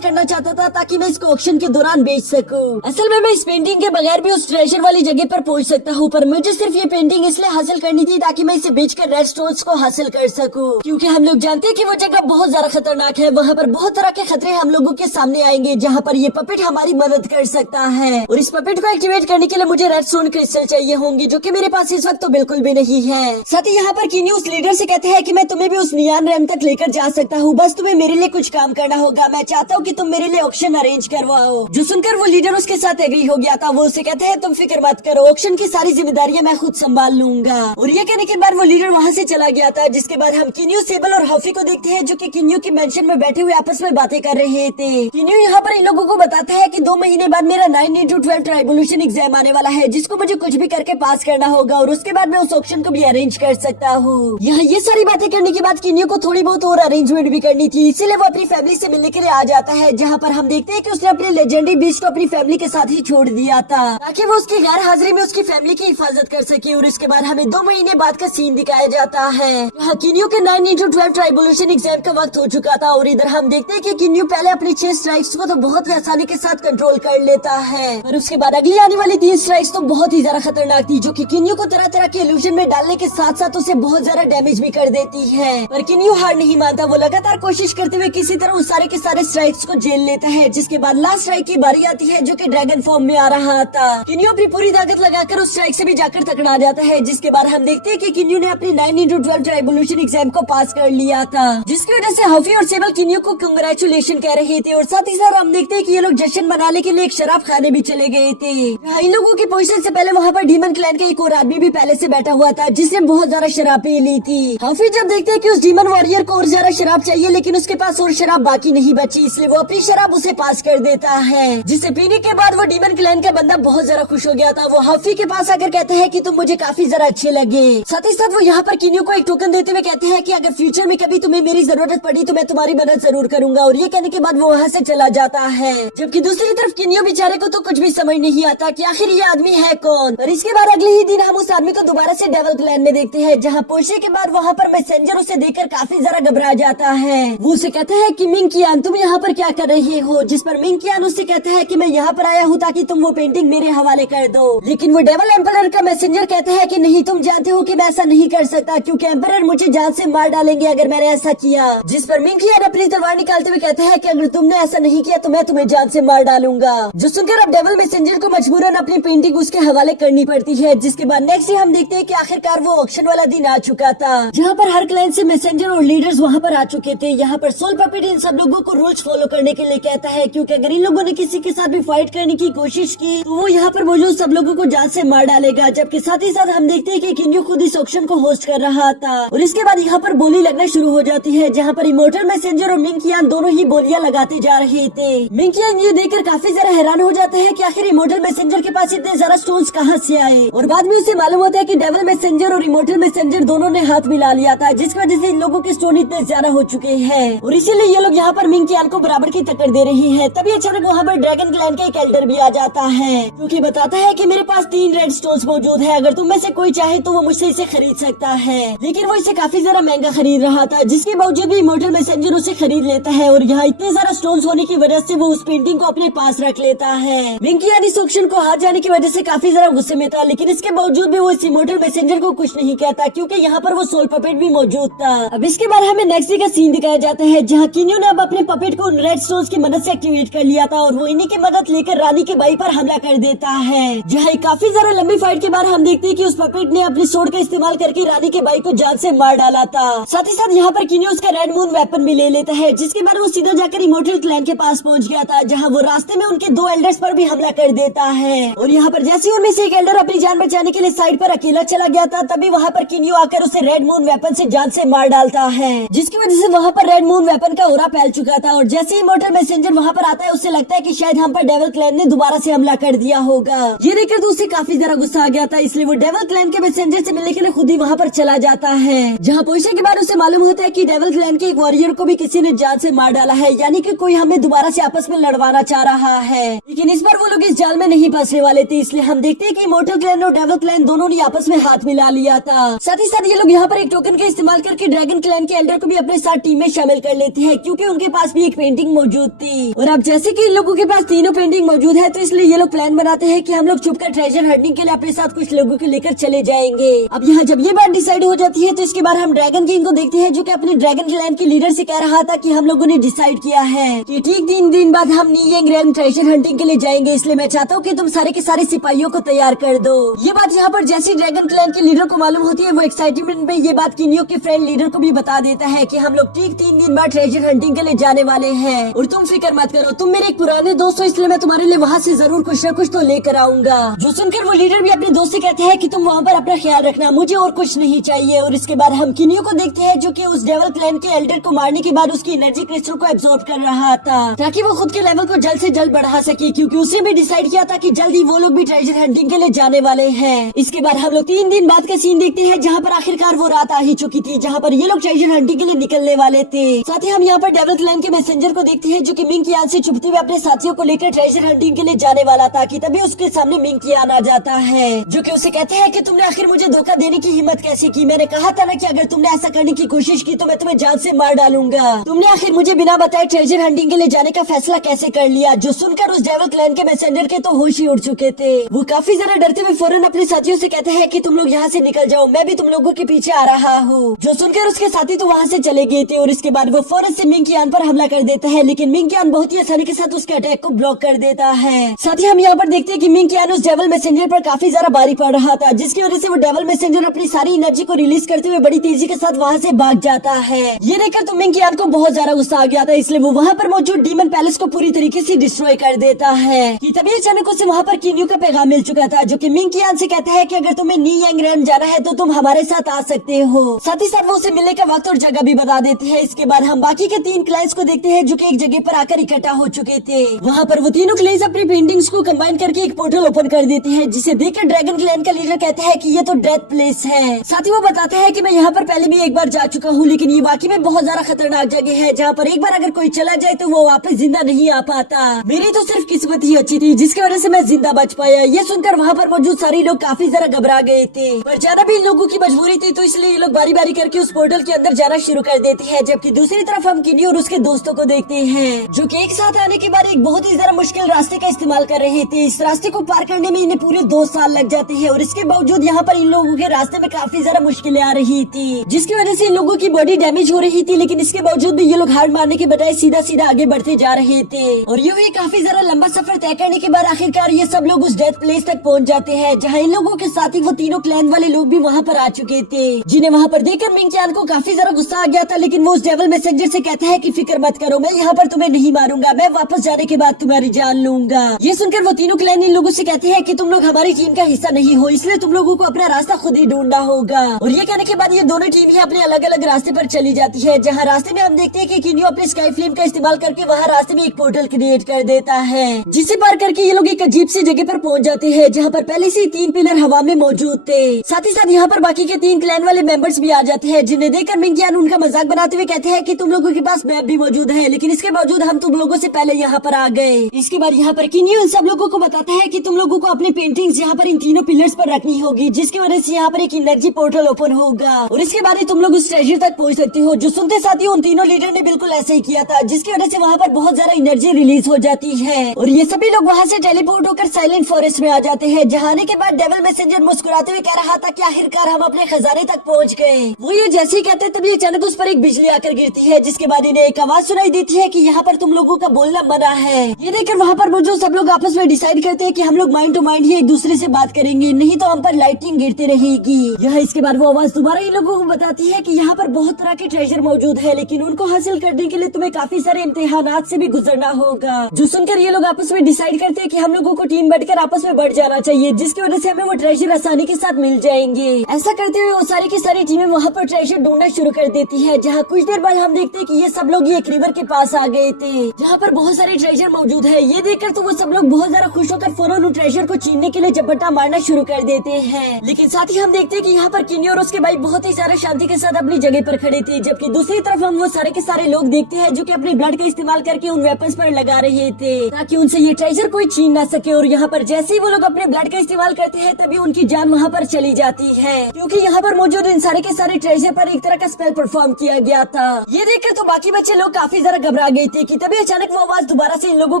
करना चाहता था ताकि मैं इसको ऑक्शन के दौरान बेच सकूं। असल में मैं इस पेंटिंग के बगैर भी उस ट्रेजर वाली जगह पर पहुंच सकता हूं, पर मुझे सिर्फ ये पेंटिंग इसलिए हासिल करनी थी ताकि मैं इसे बेचकर रेड स्टोन्स को हासिल कर सकूं। क्योंकि हम लोग जानते हैं कि वो जगह बहुत ज्यादा खतरनाक है, वहाँ पर बहुत तरह के खतरे हम लोगों के सामने आएंगे, जहाँ पर ये पपेट हमारी मदद कर सकता है। और इस पपेट को एक्टिवेट करने के लिए मुझे रेड स्टोन क्रिस्टल चाहिए होंगे, जो कि मेरे पास इस वक्त तो बिल्कुल भी नहीं है। साथ ही यहाँ पर किन्यू उस लीडर से कहते हैं कि मैं तुम्हें भी उस नियान रैम तक लेकर जा सकता हूँ, बस तुम्हें मेरे लिए कुछ काम करना होगा। मैं चाहता हूँ कि तुम मेरे लिए ऑक्शन अरेंज करवाओ। जो सुनकर वो लीडर उसके साथ एग्री हो गया था। वो उसे कहते हैं तुम फिक्र मत करो, ऑक्शन की सारी जिम्मेदारियां मैं खुद संभाल लूंगा। और ये कहने के बाद वो लीडर वहाँ से चला गया था, जिसके बाद हम किन्यू, सेबल और हफी को देखते हैं, जो कि किन्यू की मेंशन में बैठे हुए आपस में बातें कर रहे थे। किन्यू यहाँ पर इन लोगों को बताता है कि 2 महीने बाद मेरा 9 into 12 ट्राइबोल्यूशन एग्जाम आने वाला है, जिसको मुझे कुछ भी करके पास करना होगा, और उसके बाद मैं उस ऑक्शन को भी अरेंज कर सकता हूँ। यहाँ ये सारी बातें करने के बाद किन्यू को थोड़ी बहुत और अरेंजमेंट भी करनी थी, इसीलिए वो अपनी फैमिली से मिलने के लिए आ जाता है, जहाँ पर हम देखते हैं कि उसने अपने लेजेंडरी बीस्ट को अपनी फैमिली के साथ ही छोड़ दिया था, ताकि वो उसकी गैर हाजिरी में उसकी फैमिली की हिफाजत कर सके। और इसके बाद हमें 2 महीने बाद का सीन दिखाया जाता है। यहाँ किन्यू के 9 into 12 ट्राइबोल्यूशन एग्जाम का वक्त हो चुका था, और इधर हम देखते हैं कि किन्यू पहले अपनी 6 स्ट्राइक्स को तो बहुत ही आसानी के साथ कंट्रोल कर लेता है, और उसके बाद अगली आने वाली 3 स्ट्राइक्स तो बहुत ही ज्यादा खतरनाक थी, जो कि किन्यू को तरह तरह के इल्यूजन में डालने के साथ साथ उसे बहुत ज्यादा डैमेज भी कर देती है। पर किन्यू हार नहीं मानता, वो लगातार कोशिश करते हुए किसी तरह उस सारे के सारे स्ट्राइक्स को झेल लेता है। जिसके बाद लास्ट स्ट्राइक की बारी आती है, जो कि ड्रैगन फॉर्म में आ रहा था। किन्यू अपनी पूरी ताकत लगाकर उस स्ट्राइक से भी जाकर टकरा जाता है, जिसके बाद हम देखते हैं कि किन्यू ने अपनी 9 into 12 ट्राइबोल्यूशन एग्जाम को पास कर लिया था, जिसकी वजह से हफी और सेबल किन्यू को कांग्रेचुलेशन कह रहे थे। और साथ ही साथ हम देखते हैं कि ये लोग जश्न मनाने के लिए एक शराब खाने भी चले गए थे। इन लोगों की पोजीशन से पहले वहाँ पर डीमन क्लैन का एक और आदमी भी पहले से बैठा हुआ था, जिसने बहुत ज्यादा शराब पी ली थी। हफी जब देखते हैं कि उस डीमन वॉरियर को और ज्यादा शराब चाहिए, लेकिन उसके पास और शराब बाकी नहीं बची, इसलिए वो अपनी शराब उसे पास कर देता है, जिसे पीने के बाद वो डीमन क्लैन का बंदा बहुत ज्यादा खुश हो गया था। वो हफी के पास आकर कहते हैं कि तुम मुझे काफी ज्यादा अच्छे लगे। साथ ही साथ वो यहाँ पर किन्यू को एक टोकन देते हुए कहते हैं कि अगर फ्यूचर में कभी तुम्हें मेरी जरूरत पड़ी तो मैं तुम्हारी मदद जरूर करूंगा। और ये कहने के बाद वो वहाँ से चला जाता है, जबकि दूसरी तरफ किन्यू बेचारे को तो कुछ भी समझ नहीं आता कि आखिर ये आदमी है कौन। और इसके बाद अगले ही दिन हम उस आदमी को दोबारा से डेविल क्लैन में देखते हैं, जहाँ पोशे के बाद वहाँ पर मैसेंजर उसे देखकर काफी ज्यादा घबरा जाता है। वो उसे कहता है कि मिंग कियान तुम यहाँ पर क्या कर रहे हो, जिस पर मिंग कियान उससे कहता है कि मैं यहाँ पर आया हूँ ताकि तुम वो पेंटिंग मेरे हवाले कर दो। लेकिन वो डेविल एम्परर का मैसेंजर कहता है कि नहीं, तुम जानते हो कि मैं ऐसा नहीं कर सकता, क्योंकि एम्परर मुझे जान से मार डालेंगे अगर मैंने ऐसा किया। जिस पर मिंग कियान अपनी तलवार निकालते हुए कहता है कि अगर तुमने ऐसा नहीं किया तो मैं तुम्हें जान से मार डालूंगा। जो सुनकर अब डेविल मैसेंजर को मजबूरन अपनी पेंटिंग उसके हवाले करनी पड़ती है। जिसके बाद नेक्स्ट हम देखते हैं कि आखिरकार वो ऑक्शन वाला दिन आ चुका था, जहाँ पर हर क्लैन से मैसेंजर और लीडर्स वहाँ पर आ चुके थे। यहाँ पर सोल पपेट इन सब लोगों को रूल्स फॉलो करने के लिए कहता है, क्योंकि अगर इन लोगों ने किसी के साथ भी फाइट करने की कोशिश की तो वो यहाँ पर मौजूद सब लोगों को जान से मार डालेगा। जबकि साथ ही साथ हम देखते हैं कि किन्यू खुद इस ऑक्शन को होस्ट कर रहा था, और इसके बाद यहाँ पर बोली लगना शुरू हो जाती है, जहाँ पर इमोर्टल मैसेंजर और मिंग कियान दोनों ही बोलियां लगाते जा रहे थे। मिंग कियान ये देखकर काफी ज्यादा हैरान हो जाते हैं कि आखिर इमोर्टल मैसेंजर के पास इतने ज्यादा स्टोन्स कहाँ से आए। और बाद में उसे मालूम होता है कि डेविल मैसेंजर और इमोर्टल मैसेंजर दोनों ने हाथ मिला लिया था, जिसकी वजह से इन लोगों के स्टोन इतने ज्यादा हो चुके हैं, और इसीलिए ये लोग यहाँ पर मिंग कियान को बराबर की टक्कर दे रही है। तभी अचानक वहाँ पर ड्रैगन क्लैन का एक एल्डर भी आ जाता है, क्योंकि बताता है कि मेरे पास 3 रेड स्टोन्स मौजूद है, अगर तुम में से कोई चाहे तो वो मुझसे इसे खरीद सकता है। लेकिन वो इसे काफी ज्यादा महंगा खरीद रहा था, जिसके बावजूद भी इमोर्टल मैसेंजर उसे खरीद लेता है, और यहाँ इतने ज्यादा स्टोन्स होने की वजह से वो उस पेंटिंग को अपने पास रख लेता है। मिंग कियान इस ऑक्शन को हार जाने की वजह से काफी ज्यादा गुस्से में था, लेकिन इसके बावजूद भी वो इस इमोर्टल मैसेंजर को कुछ नहीं कहता, क्योंकि यहाँ पर वो सोल पपेट भी मौजूद था। अब इसके बाद हमें नेक्स्ट डे का सीन दिखाया जाता है, जहाँ किन्यू ने अब अपने पपेट को उन रेड स्टोन्स की मदद से एक्टिवेट कर लिया था और वो इन्हीं की मदद लेकर रानी के भाई पर हमला कर देता है। जहाँ काफी ज्यादा लंबी फाइट के बाद हम देखते हैं कि उस पपेट ने अपनी सोर्ड का इस्तेमाल करके रानी के भाई को जान से मार डाला था। साथ ही साथ यहाँ पर किन्यो उसका रेड मून वेपन भी ले लेता है, जिसके बाद वो सीधा जाकर इमोर्टल क्लैन के पास पहुँच गया था, जहाँ वो रास्ते में उनके 2 एल्डर्स पर भी हमला कर देता है। और यहाँ पर जैसे उनमें से एक एल्डर अपनी जान बचाने के लिए साइड पर अकेला चला गया था, तभी वहाँ पर किन्यो आकर उसे रेड मून वेपन से जान से मार डालता है, जिसकी वजह से वहाँ पर रेड मून वेपन का ओरा फैल चुका था। और जैसे ही इमोर्टल मैसेंजर वहाँ पर आता है, उससे लगता है कि शायद हम पर डेविल क्लैन ने दोबारा से हमला कर दिया होगा। ये देखकर तो उसे काफी ज्यादा गुस्सा आ गया था, इसलिए वो डेविल क्लैन के मैसेंजर से मिलने के लिए खुद ही वहाँ पर चला जाता है। जहाँ पहुँचने के बाद उसे मालूम होता है कि डेविल क्लैन के एक वॉरियर को भी किसी ने जान से मार डाला है, यानी कि कोई हमें दोबारा से आपस में लड़वाना चाह रहा है। लेकिन इस बार वो लोग इस जाल में नहीं फंसने वाले थे, इसलिए हम देखते हैं कि इमोर्टल क्लैन और डेविल क्लैन दोनों ने आपस में हाथ मिला लिया था। साथ ही साथ ये लोग यहाँ पर एक टोकन का इस्तेमाल करके ड्रैगन क्लैन के एल्डर को भी अपने साथ टीम में शामिल कर लेते हैं, क्योंकि उनके पास भी एक पेंटिंग मौजूद थी। और अब जैसे कि इन लोगों के पास तीनों पेंटिंग मौजूद है, तो इसलिए ये लोग प्लान बनाते हैं कि हम लोग छुपकर ट्रेजर हंटिंग के लिए अपने साथ कुछ लोगों को लेकर चले जाएंगे। अब यहाँ जब ये बात डिसाइड हो जाती है, तो इसके बाद हम ड्रैगन किंग को देखते हैं, जो कि अपने ड्रैगन क्लैन के लीडर से कह रहा था कि हम लोगों ने डिसाइड किया है कि ठीक 3 दिन बाद हम नीयेंग रैन ट्रेजर हंटिंग के लिए जाएंगे, इसलिए मैं चाहता हूँ कि तुम सारे के सारे सिपाहियों को तैयार कर दो। ये बात यहाँ पर जैसे ड्रैगन क्लैन के लीडर को मालूम होती है, वो एक्साइटमेंट में ये बात किन्यो के फ्रेंड लीडर को भी बता देता है कि हम लोग ठीक 3 दिन बाद ट्रेजर हंटिंग के लिए जाने वाले हैं। और तुम फिक्र मत करो, तुम मेरे एक पुराने दोस्त हो, इसलिए मैं तुम्हारे लिए वहाँ से जरूर कुछ न कुछ तो लेकर आऊंगा। जो सुनकर वो लीडर भी अपने दोस्त से कहते हैं कि तुम वहाँ पर अपना ख्याल रखना, मुझे और कुछ नहीं चाहिए। और इसके बाद हम किन्यो को देखते हैं, जो कि उस डेविल क्लैन के एल्डर को मारने के बाद उसकी एनर्जी क्रिस्टल को एब्जॉर्ब कर रहा था, ताकि वो खुद के लेवल को जल्द से जल्द बढ़ा सके, क्योंकि उसने भी डिसाइड किया था कि जल्द ही वो लोग भी ट्रेजर हंटिंग के लिए जाने वाले हैं। इसके बाद हम लोग 3 दिन बाद का सीन देखते हैं, जहाँ पर आखिरकार वो रात आ ही चुकी थी, जहाँ पर ये लोग ट्रेजर हंटिंग के लिए निकलने वाले थे। साथ ही हम यहाँ पर डेविल क्लैन के मैसेंजर को देखते हैं, जो कि मिंग कियान से छुपते हुए अपने साथियों को लेकर ट्रेजर हंटिंग के लिए जाने वाला था, कि तभी उसके सामने मिंग कियान आ जाता है, जो कि उसे कहते हैं कि तुमने आखिर मुझे धोखा देने की हिम्मत कैसे की? मैंने कहा था ना कि अगर तुमने ऐसा करने की कोशिश की तो मैं तुम्हें जान से मार डालूंगा। तुमने आखिर मुझे बिना बताए ट्रेजर हंटिंग के लिए जाने का फैसला कैसे कर लिया? जो सुनकर उस डेविल क्लैन के मैसेंजर के तो होश ही उड़ चुके थे। वो काफी ज्यादा डरते हुए फौरन अपने साथियों से कहते हैं कि तुम लोग यहाँ से निकल जाओ, मैं भी तुम लोगों के पीछे आ रहा हूँ। जो सुनकर उसके साथी तो वहाँ से चले गए थे, और इसके बाद वो फौरन से मिंग कियान पर हमला कर देता है, लेकिन मिंग कियान बहुत ही आसानी के साथ उसके अटैक को ब्लॉक कर देता है। साथ ही हम यहाँ पर देखते हैं कि मिंग कियान उस डेविल मैसेंजर पर काफी ज्यादा भारी पड़ रहा था, जिसकी वजह से वो डेविल मैसेंजर अपनी सारी एनर्जी को रिलीज करते हुए बड़ी तेजी के साथ वहाँ से भाग जाता है। ये देखकर तो मिंग कियान को बहुत ज्यादा गुस्सा आ गया था, इसलिए वो वहाँ पर मौजूद डीमन पैलेस को पूरी तरीके से डिस्ट्रॉय कर देता है। कि तभी अचानक उसे वहाँ पर किन्यो का पैगाम मिल चुका था, जो कि मिंग कियान से कहता है कि अगर तुम्हें नीयेंग रैन जाना है तो तुम हमारे साथ आ सकते हो। साथ ही साथ वो उसे मिलने का वक्त और जगह भी बता देते हैं। इसके बाद हम बाकी के 3 क्लाइंट्स को देखते हैं, जो कि एक जगह पर आकर इकट्ठा हो चुके थे। वहाँ पर वो तीनों क्लाइंट्स अपनी पेंटिंग्स को कंबाइन करके एक पोर्टल ओपन कर देते हैं, जिसे देखकर ड्रैगन क्लैन का लीडर कहता है कि ये तो डेथ प्लेस है। साथ ही वो बताता है कि मैं यहाँ पर पहले भी एक बार जा चुका हूँ, लेकिन ये वाकई में बहुत ज्यादा खतरनाक जगह है, जहाँ पर एक बार अगर कोई चला जाए तो वो वापस जिंदा नहीं आ पाता। मेरी तो सिर्फ किस्मत ही अच्छी थी, जिसकी वजह से मैं जिंदा बच पाया। ये सुनकर वहाँ पर मौजूद सारे लोग काफी ज्यादा घबरा गए थे, पर ज्यादा भी इन लोगों की मजबूरी थी, तो इसलिए ये लोग बारी बारी करके उस पोर्टल के अंदर जाना शुरू कर देते हैं। जबकि दूसरी तरफ हम किन्यो और उसके दोस्तों को देखते हैं, जो कि एक साथ आने के बाद एक बहुत ही ज्यादा मुश्किल रास्ते का इस्तेमाल कर रहे थे। इस रास्ते को पार करने में इन्हें पूरे 2 साल लग जाते हैं, और इसके बावजूद यहाँ पर इन लोगों के रास्ते में काफी ज्यादा मुश्किलें आ रही थी, जिसकी वजह से इन लोगों की बॉडी डैमेज हो रही थी। लेकिन इसके बावजूद भी ये लोग हार मारने के बजाय सीधा सीधा आगे बढ़ते जा रहे थे, और यूं ही काफी ज्यादा लंबा सफर तय करने के बाद आखिरकार ये सब लोग उस डेथ प्लेस तक पहुँच जाते हैं, जहाँ इन लोगों के साथ ही वो तीनों क्लैन वाले लोग भी वहाँ पर आ चुके थे, जिन्हें वहाँ पर देखकर मिंग कियान को काफी ज्यादा गुस्सा आ गया था। लेकिन वो उस डेविल मैसेंजर से कहता है कि फिक्र मत करो, मैं यहाँ पर तुम्हें नहीं मारूंगा, मैं वापस जाने के बाद तुम्हारी जान लूंगा। ये सुनकर वो तीनों क्लैन इन लोगों से कहते हैं कि तुम लोग हमारी टीम का हिस्सा नहीं हो, इसलिए तुम लोगों को अपना रास्ता खुद ही ढूंढना होगा। और ये कहने के बाद ये दोनों टीम ही अपने अलग अलग रास्ते पर चली जाती है, जहाँ रास्ते में हम देखते हैं कि किन्यो अपने स्काई फ्लेम का इस्तेमाल करके वहाँ रास्ते में एक पोर्टल क्रिएट कर देता है, जिसे पार करके ये लोग एक अजीब सी जगह पर पहुँच जाते हैं, जहाँ पर पहले से 3 पिलर हवा में मौजूद थे। साथ ही साथ यहाँ पर बाकी के 3 क्लैन वाले मेंबर्स भी आ जाते हैं, जिन्हें देखकर मिंग कियान उनका मजाक बनाते हुए कहते हैं कि तुम लोगों के पास मैप भी मौजूद है, लेकिन इसके बावजूद हम तुम लोगों से पहले यहाँ पर आ गए। इसके बाद यहाँ पर किन्यो इन सब लोगों को बताता है कि तुम लोगों को अपनी पेंटिंग्स यहाँ पर इन तीनों पिलर्स पर रखनी होगी, जिसकी वजह से यहाँ पर एक एनर्जी पोर्टल ओपन होगा, और इसके बाद तुम लोग उस ट्रेजर तक पहुँच सकते हो। जो सुनते साथ ही उन तीनों लीडर ने बिल्कुल ऐसा ही किया था, जिसकी वजह से वहाँ पर बहुत ज्यादा एनर्जी रिलीज हो जाती है, और ये सभी लोग वहाँ से टेलीपोर्ट होकर साइलेंट फॉरेस्ट में आ जाते हैं, जहाँ आने के बाद डेविल मैसेंजर मुस्कुराते हुए कह रहा था कि आखिरकार हम अपने खजाने तक पहुँच गए। वो ये जैसे ही कहते तभी अचानक उस पर एक बिजली आकर गिरती है, जिसके बाद इन्हें एक आवाज सुनाई देती है कि यहाँ पर तुम लोगों का बोलना मना है। ये देखकर वहाँ पर मौजूद सब लोग आपस में डिसाइड करते हैं कि हम लोग माइंड टू माइंड ही एक दूसरे से बात करेंगे, नहीं तो हम पर लाइटनिंग गिरती रहेगी। यह इसके बाद वो आवाज दोबारा इन लोगों को बताती है कि यहाँ पर बहुत तरह के ट्रेजर मौजूद है, लेकिन उनको हासिल करने के लिए तुम्हें काफी सारे इम्तिहानात से भी गुजरना होगा। जो सुनकर ये लोग आपस में डिसाइड करते हैं कि हम लोगों को टीम बैठकर आपस में बढ़ जाना चाहिए, जिसकी वजह से हमें वो ट्रेजर आसानी के साथ मिल जाएंगे। ऐसा करते हुए वो सारी की सारी टीमें वहाँ पर ट्रेजर ढूंढना शुरू कर देती है। जहाँ कुछ देर बाद हम देखते हैं कि ये सब लोग एक रिवर के पास आ गए थे, जहाँ पर बहुत सारे ट्रेजर मौजूद है। ये देखकर तो वो सब लोग बहुत ज्यादा खुश होकर फौरन उन ट्रेजर को छीनने के लिए झपट्टा मारना शुरू कर देते हैं। लेकिन साथ ही हम देखते हैं कि यहाँ पर किन्नी और उसके भाई बहुत ही सारा शांति के साथ अपनी जगह पर खड़े थे, जबकि दूसरी तरफ हम वो सारे के सारे लोग देखते हैं जो कि अपने ब्लड का इस्तेमाल करके उन वेपन्स पर लगा रहे थे ताकि उनसे ये ट्रेजर कोई छीन ना सके। और यहाँ पर जैसे ही वो लोग अपने ब्लड का इस्तेमाल करते हैं तभी उनकी जान वहाँ पर चली जाती है, क्योंकि यहाँ पर मौजूद इन सारे के सारे ट्रेजर पर एक तरह का स्पेल परफॉर्म किया गया था। ये देखकर तो बाकी बच्चे लोग काफी ज्यादा घबरा गए थे कि तभी अचानक वो आवाज दोबारा से इन लोगों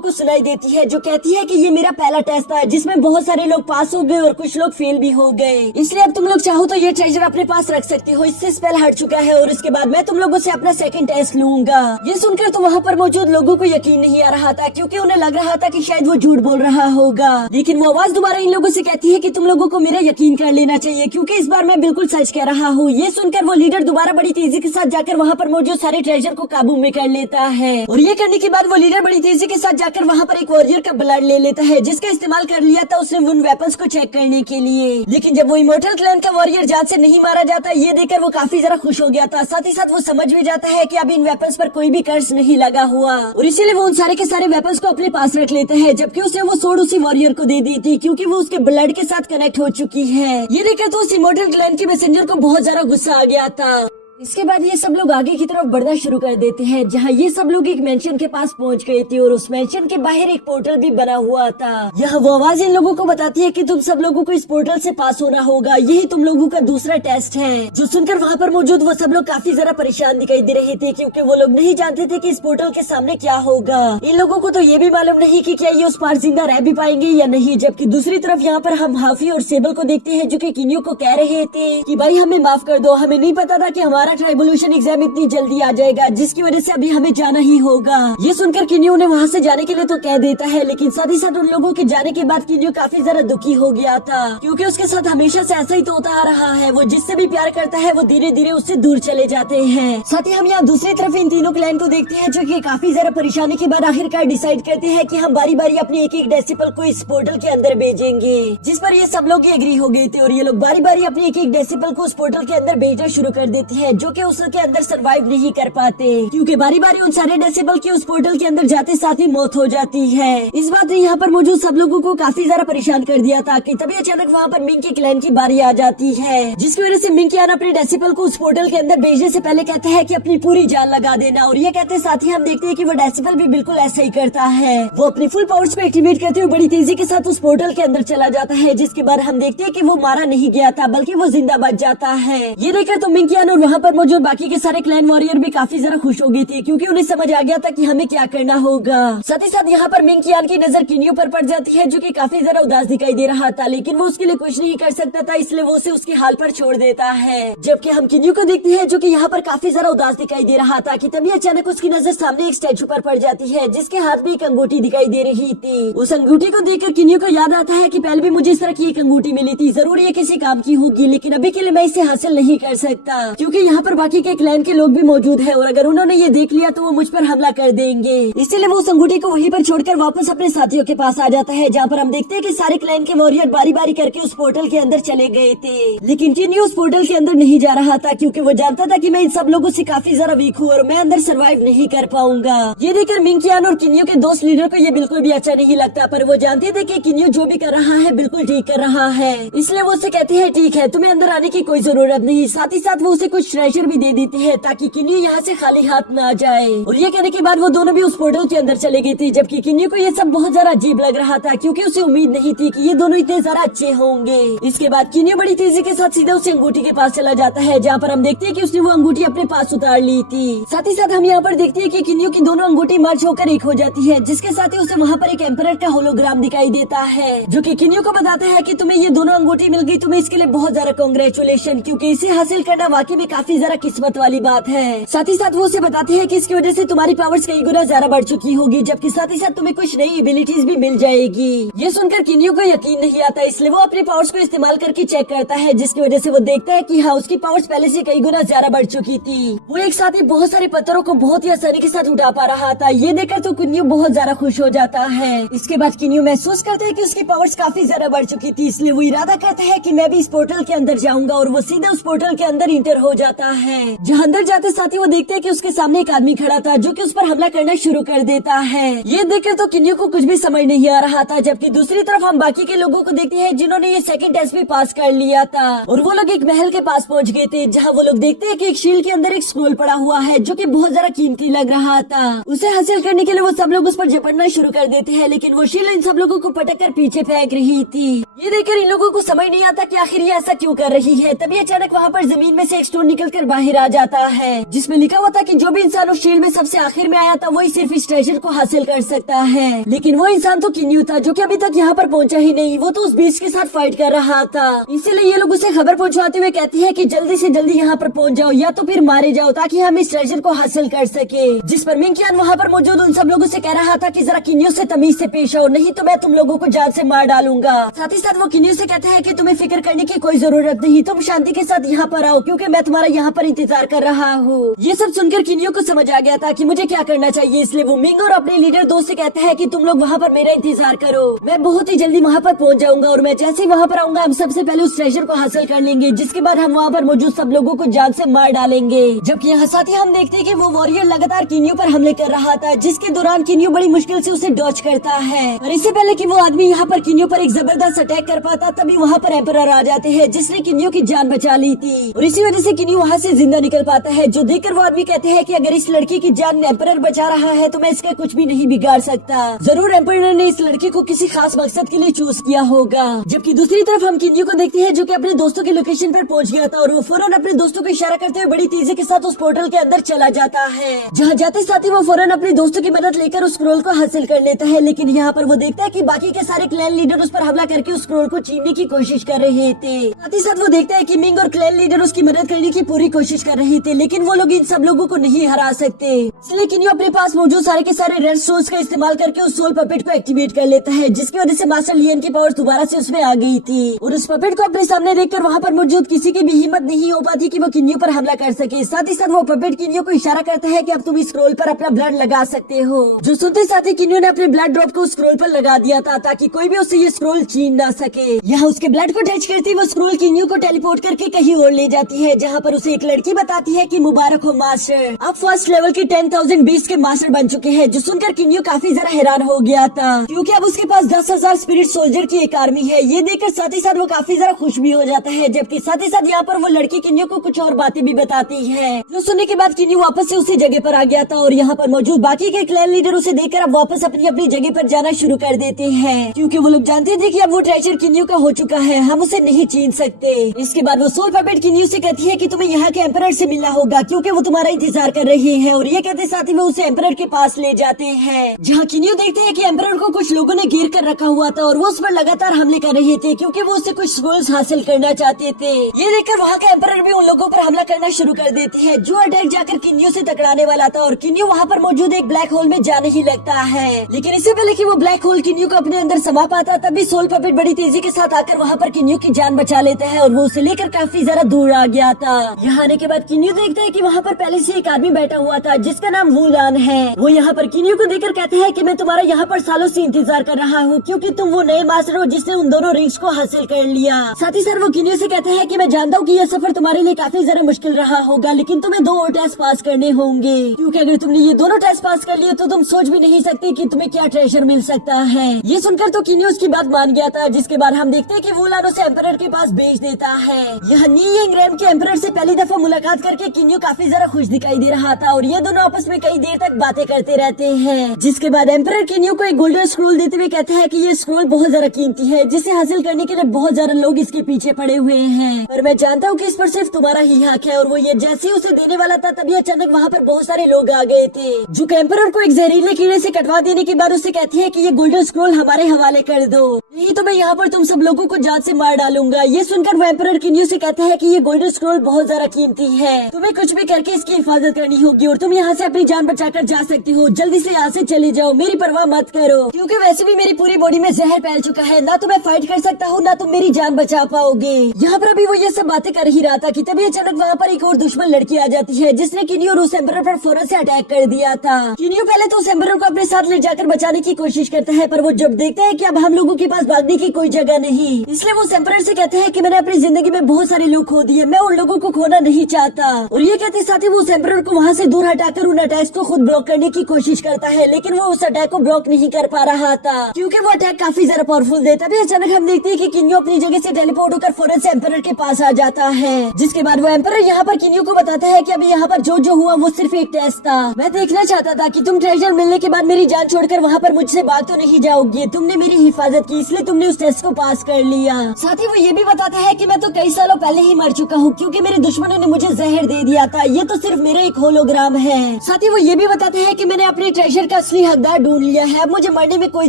को सुनाई देती है, जो कहती है कि ये मेरा पहला टेस्ट था जिसमें बहुत सारे लोग पास हो गए और कुछ लोग फेल भी हो गए, इसलिए अब तुम लोग चाहो तो ये ट्रेजर अपने पास रख सकते हो, इससे स्पेल हट चुका है और इसके बाद मैं तुम लोगों से अपना सेकंड टेस्ट लूंगा। ये सुनकर तो वहाँ पर मौजूद लोगों को यकीन नहीं आ रहा था, क्योंकि उन्हें लग रहा था कि शायद वो झूठ बोल रहा होगा। लेकिन वो आवाज दोबारा इन लोगों से कहती है कि तुम लोगों को मेरा यकीन कर लेना चाहिए, क्योंकि इस बार मैं बिल्कुल सच कह रहा हूँ। ये सुनकर वो लीडर दोबारा बड़ी तेजी के साथ जाकर वहाँ पर मौजूद सारे ट्रेजर को काबू में कर लेता है, और ये करने के बाद वो लीडर बड़ी तेजी के साथ जाकर वहाँ पर एक वॉरियर का ब्लड ले लेता है, जिसका इस्तेमाल कर लिया था उसने उन वेपन्स को चेक करने के लिए। लेकिन जब वो इमोर्टल क्लैन का वॉरियर जान से नहीं मारा जाता, ये देखकर वो काफी ज्यादा खुश हो गया था। साथ ही साथ वो समझ भी जाता है कि अब इन वेपन्स पर कोई भी कर्ज नहीं लगा हुआ, और इसीलिए वो उन सारे के सारे वेपन्स को अपने पास रख लेता है, जबकि उसने वो सोड उसी वॉरियर को दे दी थी, क्योंकि वो उसके ब्लड के साथ कनेक्ट हो चुकी है। ये देखकर तो उस इमोर्टल क्लैन के मैसेंजर को बहुत ज्यादा गुस्सा आ गया था। इसके बाद ये सब लोग आगे की तरफ बढ़ना शुरू कर देते हैं, जहाँ ये सब लोग एक मेंशन के पास पहुंच गए थे और उस मेंशन के बाहर एक पोर्टल भी बना हुआ था। यह वो आवाज इन लोगों को बताती है कि तुम सब लोगों को इस पोर्टल से पास होना होगा, यही तुम लोगों का दूसरा टेस्ट है। जो सुनकर वहाँ पर मौजूद वो सब लोग काफी ज्यादा परेशान दिखाई दे रहे थे, क्योंकि वो लोग नहीं जानते थे कि इस पोर्टल के सामने क्या होगा। इन लोगों को तो ये भी मालूम नहीं कि क्या ये उस पार जिंदा रह भी पाएंगे या नहीं। जबकि दूसरी तरफ यहाँ पर हम हाफी और सेबल को देखते हैं, जो कि किन्नियो को कह रहे थे कि भाई हमें माफ कर दो, हमें नहीं पता था कि हमारा ट्राइबोल्यूशन एग्जाम इतनी जल्दी आ जाएगा, जिसकी वजह से अभी हमें जाना ही होगा। ये सुनकर किन्नियो ने वहाँ से जाने के लिए तो कह देता है, लेकिन साथ ही साथ उन लोगों के जाने के बाद किन्नियो काफी ज्यादा दुखी हो गया था, क्योंकि उसके साथ हमेशा से ऐसा ही तो होता आ रहा है। वो जिससे भी प्यार करता है वो धीरे धीरे उससे दूर चले जाते हैं। साथ ही हम यहाँ दूसरी तरफ इन तीनों क्लैन को देखते हैं, जो कि काफी ज्यादा परेशानी के बाद आखिरकार डिसाइड करते हैं कि हम बारी बारी अपने एक एक डेसिपल को इस पोर्टल के अंदर भेजेंगे, जिस पर ये सब लोग एग्री हो गए थे। और ये लोग बारी बारी अपने एक एक डेसिपल को उस पोर्टल के अंदर भेजना शुरू कर देते हैं, जो कि उसके अंदर सर्वाइव नहीं कर पाते, क्योंकि बारी बारी उन सारे डेसिबल की उस पोर्टल के अंदर जाते साथ ही मौत हो जाती है। इस बात ने यहाँ पर मौजूद सब लोगों को काफी ज्यादा परेशान कर दिया था कि तभी अचानक वहाँ पर मिंग के क्लैन की बारी आ जाती है, जिसकी वजह से मिंग कियान अपने डेसिबल को उस पोर्टल के अंदर भेजने से पहले कहता है कि अपनी पूरी जान लगा देना। और ये कहते साथ ही हम देखते हैं कि वो डेसिबल भी बिल्कुल ऐसा ही करता है। वो अपनी फुल पावर्स को एक्टिवेट करते हुए बड़ी तेजी के साथ उस पोर्टल के अंदर चला जाता है, जिसके बाद हम देखते हैं कि वो मारा नहीं गया था, बल्कि वो जिंदा बच जाता है। ये देखकर तो मिंग कियान और वहाँ पर मौजूद बाकी के सारे क्लैन वॉरियर भी काफी ज्यादा खुश हो गई थी, क्योंकि उन्हें समझ आ गया था कि हमें क्या करना होगा। साथ ही साथ यहाँ पर मिंग कियान की नजर किन्नियो पर पड़ जाती है, जो कि काफी ज्यादा उदास दिखाई दे रहा था, लेकिन वो उसके लिए कुछ नहीं कर सकता था, इसलिए वो उसे उसके हाल पर छोड़ देता है। जबकि हम किन्नियो को देखते हैं, जो कि यहाँ पर काफी ज्यादा उदास दिखाई दे रहा था, कि तभी अचानक उसकी नजर सामने एक स्टैचू पर पड़ जाती है, जिसके हाथ में एक अंगूठी दिखाई दे रही थी। उस अंगूठी को देखकर किन्नियो को याद आता है कि पहले भी मुझे इस तरह की एक अंगूठी मिली थी, जरूर ये किसी काम की होगी, लेकिन अभी के लिए मैं इसे हासिल नहीं कर सकता, क्योंकि यहाँ पर बाकी के क्लैन के लोग भी मौजूद है, और अगर उन्होंने ये देख लिया तो वो मुझ पर हमला कर देंगे। इसीलिए वो उस अंगूठी को वहीं पर छोड़कर वापस अपने साथियों के पास आ जाता है, जहाँ पर हम देखते हैं कि सारे क्लैन के वॉरियर बारी बारी करके उस पोर्टल के अंदर चले गए थे। लेकिन किन्नियो उस पोर्टल के अंदर नहीं जा रहा था, क्योंकि वो जानता था कि मैं इन सब लोगों से काफी ज्यादा वीक हूँ और मैं अंदर सर्वाइव नहीं कर पाऊंगा। ये देखकर मिंग कियान और किन्नियो के दोस्त लीडर को ये बिल्कुल भी अच्छा नहीं लगता, पर वो जानते थे कि किन्नियो जो भी कर रहा है बिल्कुल ठीक कर रहा है, इसलिए वो उससे कहते हैं ठीक है, तुम्हें अंदर आने की कोई जरूरत नहीं। साथ ही साथ वो उसे कुछ ट्रेजर भी दे देते हैं, ताकि किन्नियो यहाँ से खाली हाथ न जाए। और ये कहने के बाद वो दोनों भी उस पोर्टल के अंदर चले गए थे, जबकि किन्नियो को ये सब बहुत ज्यादा अजीब लग रहा था, क्योंकि उसे उम्मीद नहीं थी कि ये दोनों इतने ज्यादा अच्छे होंगे। इसके बाद किन्नियो बड़ी तेजी के साथ सीधे उस अंगूठी के पास चला जाता है, जहाँ पर हम देखते हैं कि उसने वो अंगूठी अपने पास उतार ली थी। साथ ही साथ हम यहाँ पर देखते हैं कि किन्नियो की दोनों अंगूठी मर्ज होकर एक हो जाती है, जिसके साथ ही उसे वहाँ पर एक एम्परर का होलोग्राम दिखाई देता है, जो कि किन्नियो को बताता है कि तुम्हें ये दोनों अंगूठी मिल गई, तुम्हें इसके लिए बहुत ज्यादा कांग्रेचुलेशन, क्योंकि इसे हासिल करना वाकई में काफी काफी ज्यादा किस्मत वाली बात है। साथ ही साथ वो उसे बताते हैं कि इसकी वजह से तुम्हारी पावर्स कई गुना ज्यादा बढ़ चुकी होगी, जबकि साथ ही साथ तुम्हें कुछ नई एबिलिटीज भी मिल जाएगी। ये सुनकर किन्यू को यकीन नहीं आता, इसलिए वो अपने पावर्स को इस्तेमाल करके चेक करता है, जिसकी वजह से वो देखता है कि हाँ, उसकी पावर्स पहले से कई गुना ज्यादा बढ़ चुकी थी। वो एक साथ ही बहुत सारे पत्थरों को बहुत ही आसानी के साथ उठा पा रहा था। ये देखकर तो किन्यू बहुत ज्यादा खुश हो जाता है। इसके बाद किन्यू महसूस करता है कि उसकी पावर्स काफी ज्यादा बढ़ चुकी थी, इसलिए वो इरादा करता है कि मैं भी इस पोर्टल के अंदर जाऊंगा, और वो सीधे उस पोर्टल के अंदर इंटर हो जाता है। जहाँ अंदर जाते साथ ही वो देखते हैं कि उसके सामने एक आदमी खड़ा था, जो कि उस पर हमला करना शुरू कर देता है। ये देखकर तो किन्यू को कुछ भी समझ नहीं आ रहा था, जबकि दूसरी तरफ हम बाकी के लोगों को देखते हैं जिन्होंने ये सेकंड टेस्ट भी पास कर लिया था, और वो लोग एक महल के पास पहुंच गए थे, जहाँ वो लोग देखते हैं कि एक शील्ड के अंदर एक स्क्रोल पड़ा हुआ है, जो कि बहुत ज्यादा कीमती लग रहा था। उसे हासिल करने के लिए वो सब लोग उस पर झपटना शुरू कर देते हैं, लेकिन वो शील्ड इन सब लोगों को पटक कर पीछे फेंक रही थी। ये देखकर इन लोगों को समझ नहीं आता कि आखिर ये ऐसा क्यों कर रही है। तभी अचानक वहाँ पर जमीन में से एक स्टोन निकलकर बाहर आ जाता है, जिसमें लिखा हुआ था कि जो भी इंसान उस शील्ड में सबसे आखिर में आया था वही सिर्फ इस ट्रेजर को हासिल कर सकता है। लेकिन वो इंसान तो किन्यू था, जो कि अभी तक यहाँ पर पहुँचा ही नहीं। वो तो उस बीस्ट के साथ फाइट कर रहा था, इसीलिए ये लोग उसे खबर पहुँचवाते हुए कहते हैं कि जल्दी से जल्दी यहाँ पर पहुँच जाओ, या तो फिर मारे जाओ, ताकि हम इस ट्रेजर को हासिल कर सके। जिस पर मिंग-कियान वहाँ पर मौजूद उन सब लोगों से कह रहा था कि जरा किन्यू से तमीज से पेश आओ, नहीं तो मैं तुम लोगों को जान से मार डालूंगा। साथ ही साथ वो किन्यू से कहता है कि तुम्हें फिक्र करने की कोई जरूरत नहीं, तुम शांति के साथ यहाँ पर आओ, क्योंकि मैं तुम्हारा यहाँ पर इंतजार कर रहा हूँ। ये सब सुनकर किन्यू को समझ आ गया था कि मुझे क्या करना चाहिए, इसलिए वो मिंग और अपने लीडर दोस्त से कहता है कि तुम लोग वहाँ पर मेरा इंतजार करो, मैं बहुत ही जल्दी वहाँ पर पहुँच जाऊंगा, और मैं जैसे ही वहाँ पर आऊंगा हम सबसे पहले उस ट्रेजर को हासिल कर लेंगे, जिसके बाद हम वहाँ पर मौजूद सब लोगों को जान से मार डालेंगे। जबकि यहाँ साथ ही हम देखते हैं कि वो वॉरियर लगातार किन्यू पर हमले कर रहा था, जिसके दौरान किन्यू बड़ी मुश्किल से उसे डॉच करता है। और इससे पहले कि वो आदमी यहाँ पर किन्यू पर एक जबरदस्त अटैक कर पाता, तभी वहाँ पर एम्परर आ जाते हैं, जिसने किन्यू की जान बचा ली थी, और इसी वजह से किन्यू वहाँ से जिंदा निकल पाता है। जो देखकर वो आदमी कहते हैं कि अगर इस लड़की की जान एम्परर बचा रहा है तो मैं इसका कुछ भी नहीं बिगाड़ सकता। जरूर एम्परर ने इस लड़की को किसी खास मकसद के लिए चूज किया होगा। जबकि दूसरी तरफ हम किन्यू को देखते हैं, जो कि अपने दोस्तों की लोकेशन पर पहुंच गया था, और वो फौरन अपने दोस्तों को इशारा करते हुए बड़ी तेजी के साथ उस पोर्टल के अंदर चला जाता है। जहाँ जाते साथ ही वो फौरन अपने दोस्तों की मदद लेकर उस स्क्रोल को हासिल कर लेता है। लेकिन यहाँ पर वो देखता है कि बाकी के सारे क्लैन लीडर उस पर हमला करके उस स्क्रोल को छीनने की कोशिश कर रहे थे। साथ ही साथ वो देखता है कि मिंग और क्लैन लीडर उसकी मदद करने की पूरी कोशिश कर रहे थे, लेकिन वो लोग इन सब लोगों को नहीं हरा सकते। इसलिए किन्यू अपने पास मौजूद सारे के सारे रेड स्टोन्स का इस्तेमाल करके उस सोल पपेट को एक्टिवेट कर लेता है, जिसकी वजह से मास्टर लियन की पावर दोबारा से उसमें आ गई थी। और उस पपेट को अपने सामने देखकर वहाँ पर मौजूद किसी की भी हिम्मत नहीं हो पाती कि वो किन्यू पर हमला कर सके। साथ ही साथ वो पपेट किन्यू को इशारा करता है कि अब तुम इस स्क्रोल पर अपना ब्लड लगा सकते हो। जो सुनते साथ ही किन्यू ने अपने ब्लड ड्रॉप को उस स्क्रोल पर लगा दिया था, ताकि कोई भी उससे ये स्क्रोल छीन ना सके। यहाँ उसके ब्लड को टच करती वो स्क्रोल किन्यू को टेलीपोर्ट करके कहीं और ले जाती है, जहाँ पर उसे एक लड़की बताती है कि मुबारक हो मास्टर, आप फर्स्ट लेवल के 10,000 बीस्ट के मास्टर बन चुके हैं। जो सुनकर किन्यू काफी जरा हैरान हो गया था, क्योंकि अब उसके पास 10,000 स्पिरिट सोल्जर की एक आर्मी है। ये देखकर साथ ही साथ वो काफी जरा खुश भी हो जाता है। जबकि साथ ही साथ यहाँ पर वो लड़की किन्यू को कुछ और बातें भी बताती है, जो सुनने के बाद किन्यू वापस से उसी जगह पर आ गया था, और यहाँ पर मौजूद बाकी के क्लैन लीडर उसे देखकर अब वापस अपनी अपनी जगह पर जाना शुरू कर देते हैं, क्योंकि वो लोग जानते थे कि अब वो ट्रेजर किन्यू का हो चुका है, हम उसे नहीं छीन सकते। इसके बाद वो सोल पपेट किन्यू से कहती है कि तुम्हें यहाँ के एम्परर से मिलना होगा, क्योंकि वो तुम्हारा इंतजार कर रहे हैं। और ये कहते साथ ही वो उसे एम्परर के पास ले जाते हैं, जहाँ किन्यू देखते हैं कि एम्परर को कुछ लोगों ने घेर कर रखा हुआ था, और वो उस पर लगातार हमले कर रहे थे, क्योंकि वो उससे कुछ स्क्रोल्स हासिल करना चाहते थे। ये देखकर वहाँ का एम्परर भी उन लोगों पर हमला करना शुरू कर देते हैं, जो अटैक जाकर किन्यू से टकराने वाला था, और किन्यू वहाँ पर मौजूद एक ब्लैक होल में जाने ही लगता है। लेकिन इससे पहले कि वो ब्लैक होल किन्यू को अपने अंदर समा पाता, तभी सोल पपेट बड़ी तेजी के साथ आकर वहाँ पर किन्यू की जान बचा लेता है, और वो उसे लेकर काफी ज्यादा दूर आ गया था। यहाँ आने के बाद किन्यू देखता है कि वहाँ पर पहले से एक आदमी बैठा हुआ था, जिसका नाम वुलान है। वो यहाँ पर किन्यू को देखकर कहते हैं कि मैं तुम्हारा यहाँ पर सालों से इंतजार कर रहा हूँ, क्योंकि तुम वो नए मास्टर हो जिसने उन दोनों रिंग्स को हासिल कर लिया। साथ ही साथ वो किन्यू से कहते हैं कि मैं जानता हूँ कि यह सफर तुम्हारे लिए काफी ज्यादा मुश्किल रहा होगा, लेकिन तुम्हें 2 और टेस्ट पास करने होंगे, क्योंकि अगर तुमने ये दोनों टेस्ट पास कर लिए तो तुम सोच भी नहीं सकते कि तुम्हें क्या ट्रेजर मिल सकता है। ये सुनकर तो किन्यू उसकी बात मान गया था, जिसके बाद हम देखते हैं कि वुलान उसे एम्परर के पास भेज देता है। यह नीयंग रैम के एम्परर से पहली दफा मुलाकात करके किन्यू काफी ज्यादा खुश दिखाई दे रहा था, और ये दोनों आपस में कई देर तक बातें करते रहते हैं। जिसके बाद एम्परर किन्यू को एक गोल्डन स्क्रोल देते हुए कहता है कि ये स्क्रोल बहुत ज्यादा कीमती है, जिसे हासिल करने के लिए बहुत ज्यादा लोग इसके पीछे पड़े हुए हैं, और मैं जानता हूँ कि इस पर सिर्फ तुम्हारा ही हक है। और वो ये जैसे ही उसे देने वाला था, तभी अचानक वहाँ पर बहुत सारे लोग आ गए थे, जो एम्परर को एक जहरीले कीड़े से कटवा देने के बाद उसे कहती है कि ये गोल्डन स्क्रोल हमारे हवाले कर दो, नहीं तो मैं यहाँ पर तुम सब लोगों को जान से मार डालूंगा। ये सुनकर वो एम्परर किन्यू से कहता है कि ये गोल्डन स्क्रोल बहुत ज्यादा ज्यादा कीमती है। तुम्हें कुछ भी करके इसकी हिफाजत करनी होगी और तुम यहाँ से अपनी जान बचाकर जा सकती हो। जल्दी से यहाँ से चले जाओ, मेरी परवाह मत करो, क्योंकि वैसे भी मेरी पूरी बॉडी में जहर फैल चुका है। ना तो मैं फाइट कर सकता हूँ, ना तुम मेरी जान बचा पाओगे। यहाँ पर अभी वो ये सब बातें कर ही रहा था कि तभी अचानक वहाँ पर एक और दुश्मन लड़की आ जाती है, जिसने किन्यू और उस एम्परर पर फौरन से अटैक कर दिया था। किन्यू पहले तो उस एम्परर को अपने साथ ले जाकर बचाने की कोशिश करता है, पर वो जब देखता है कि अब हम लोगों के पास भागने की कोई जगह नहीं, इसलिए वो उस एम्परर से कहते हैं कि मैंने अपनी जिंदगी में बहुत सारे लोग खो दिए, मैं उन लोगों को खोना नहीं चाहता। और ये कहते साथ ही वो उस एम्परर को वहाँ से दूर हटाकर उन अटैक्स को खुद ब्लॉक करने की कोशिश करता है, लेकिन वो उस अटैक को ब्लॉक नहीं कर पा रहा था, क्योंकि वो अटैक काफी ज्यादा पावरफुल था। तभी अचानक हम देखते हैं कि किन्यू अपनी जगह से टेलीपोर्ट होकर फौरन से एम्परर के पास आ जाता है, जिसके बाद वो एम्परर यहाँ पर किन्यू को बताता है कि अभी यहाँ पर जो हुआ वो सिर्फ एक टेस्ट था। मैं देखना चाहता था कि तुम ट्रेजर मिलने के बाद मेरी जान छोड़कर वहाँ पर मुझसे भाग तो नहीं जाओगी। तुमने मेरी हिफाजत की, इसलिए तुमने उस टेस्ट को पास कर लिया। साथ ही वो ये भी बताता है कि मैं तो कई सालों पहले ही मर चुका हूँ, क्योंकि मेरे दुश्मनों ने मुझे जहर दे दिया था। ये तो सिर्फ मेरा एक होलोग्राम है। साथ ही वो ये भी बताते हैं कि मैंने अपने ट्रेजर का असली हकदार ढूंढ लिया है, अब मुझे मरने में कोई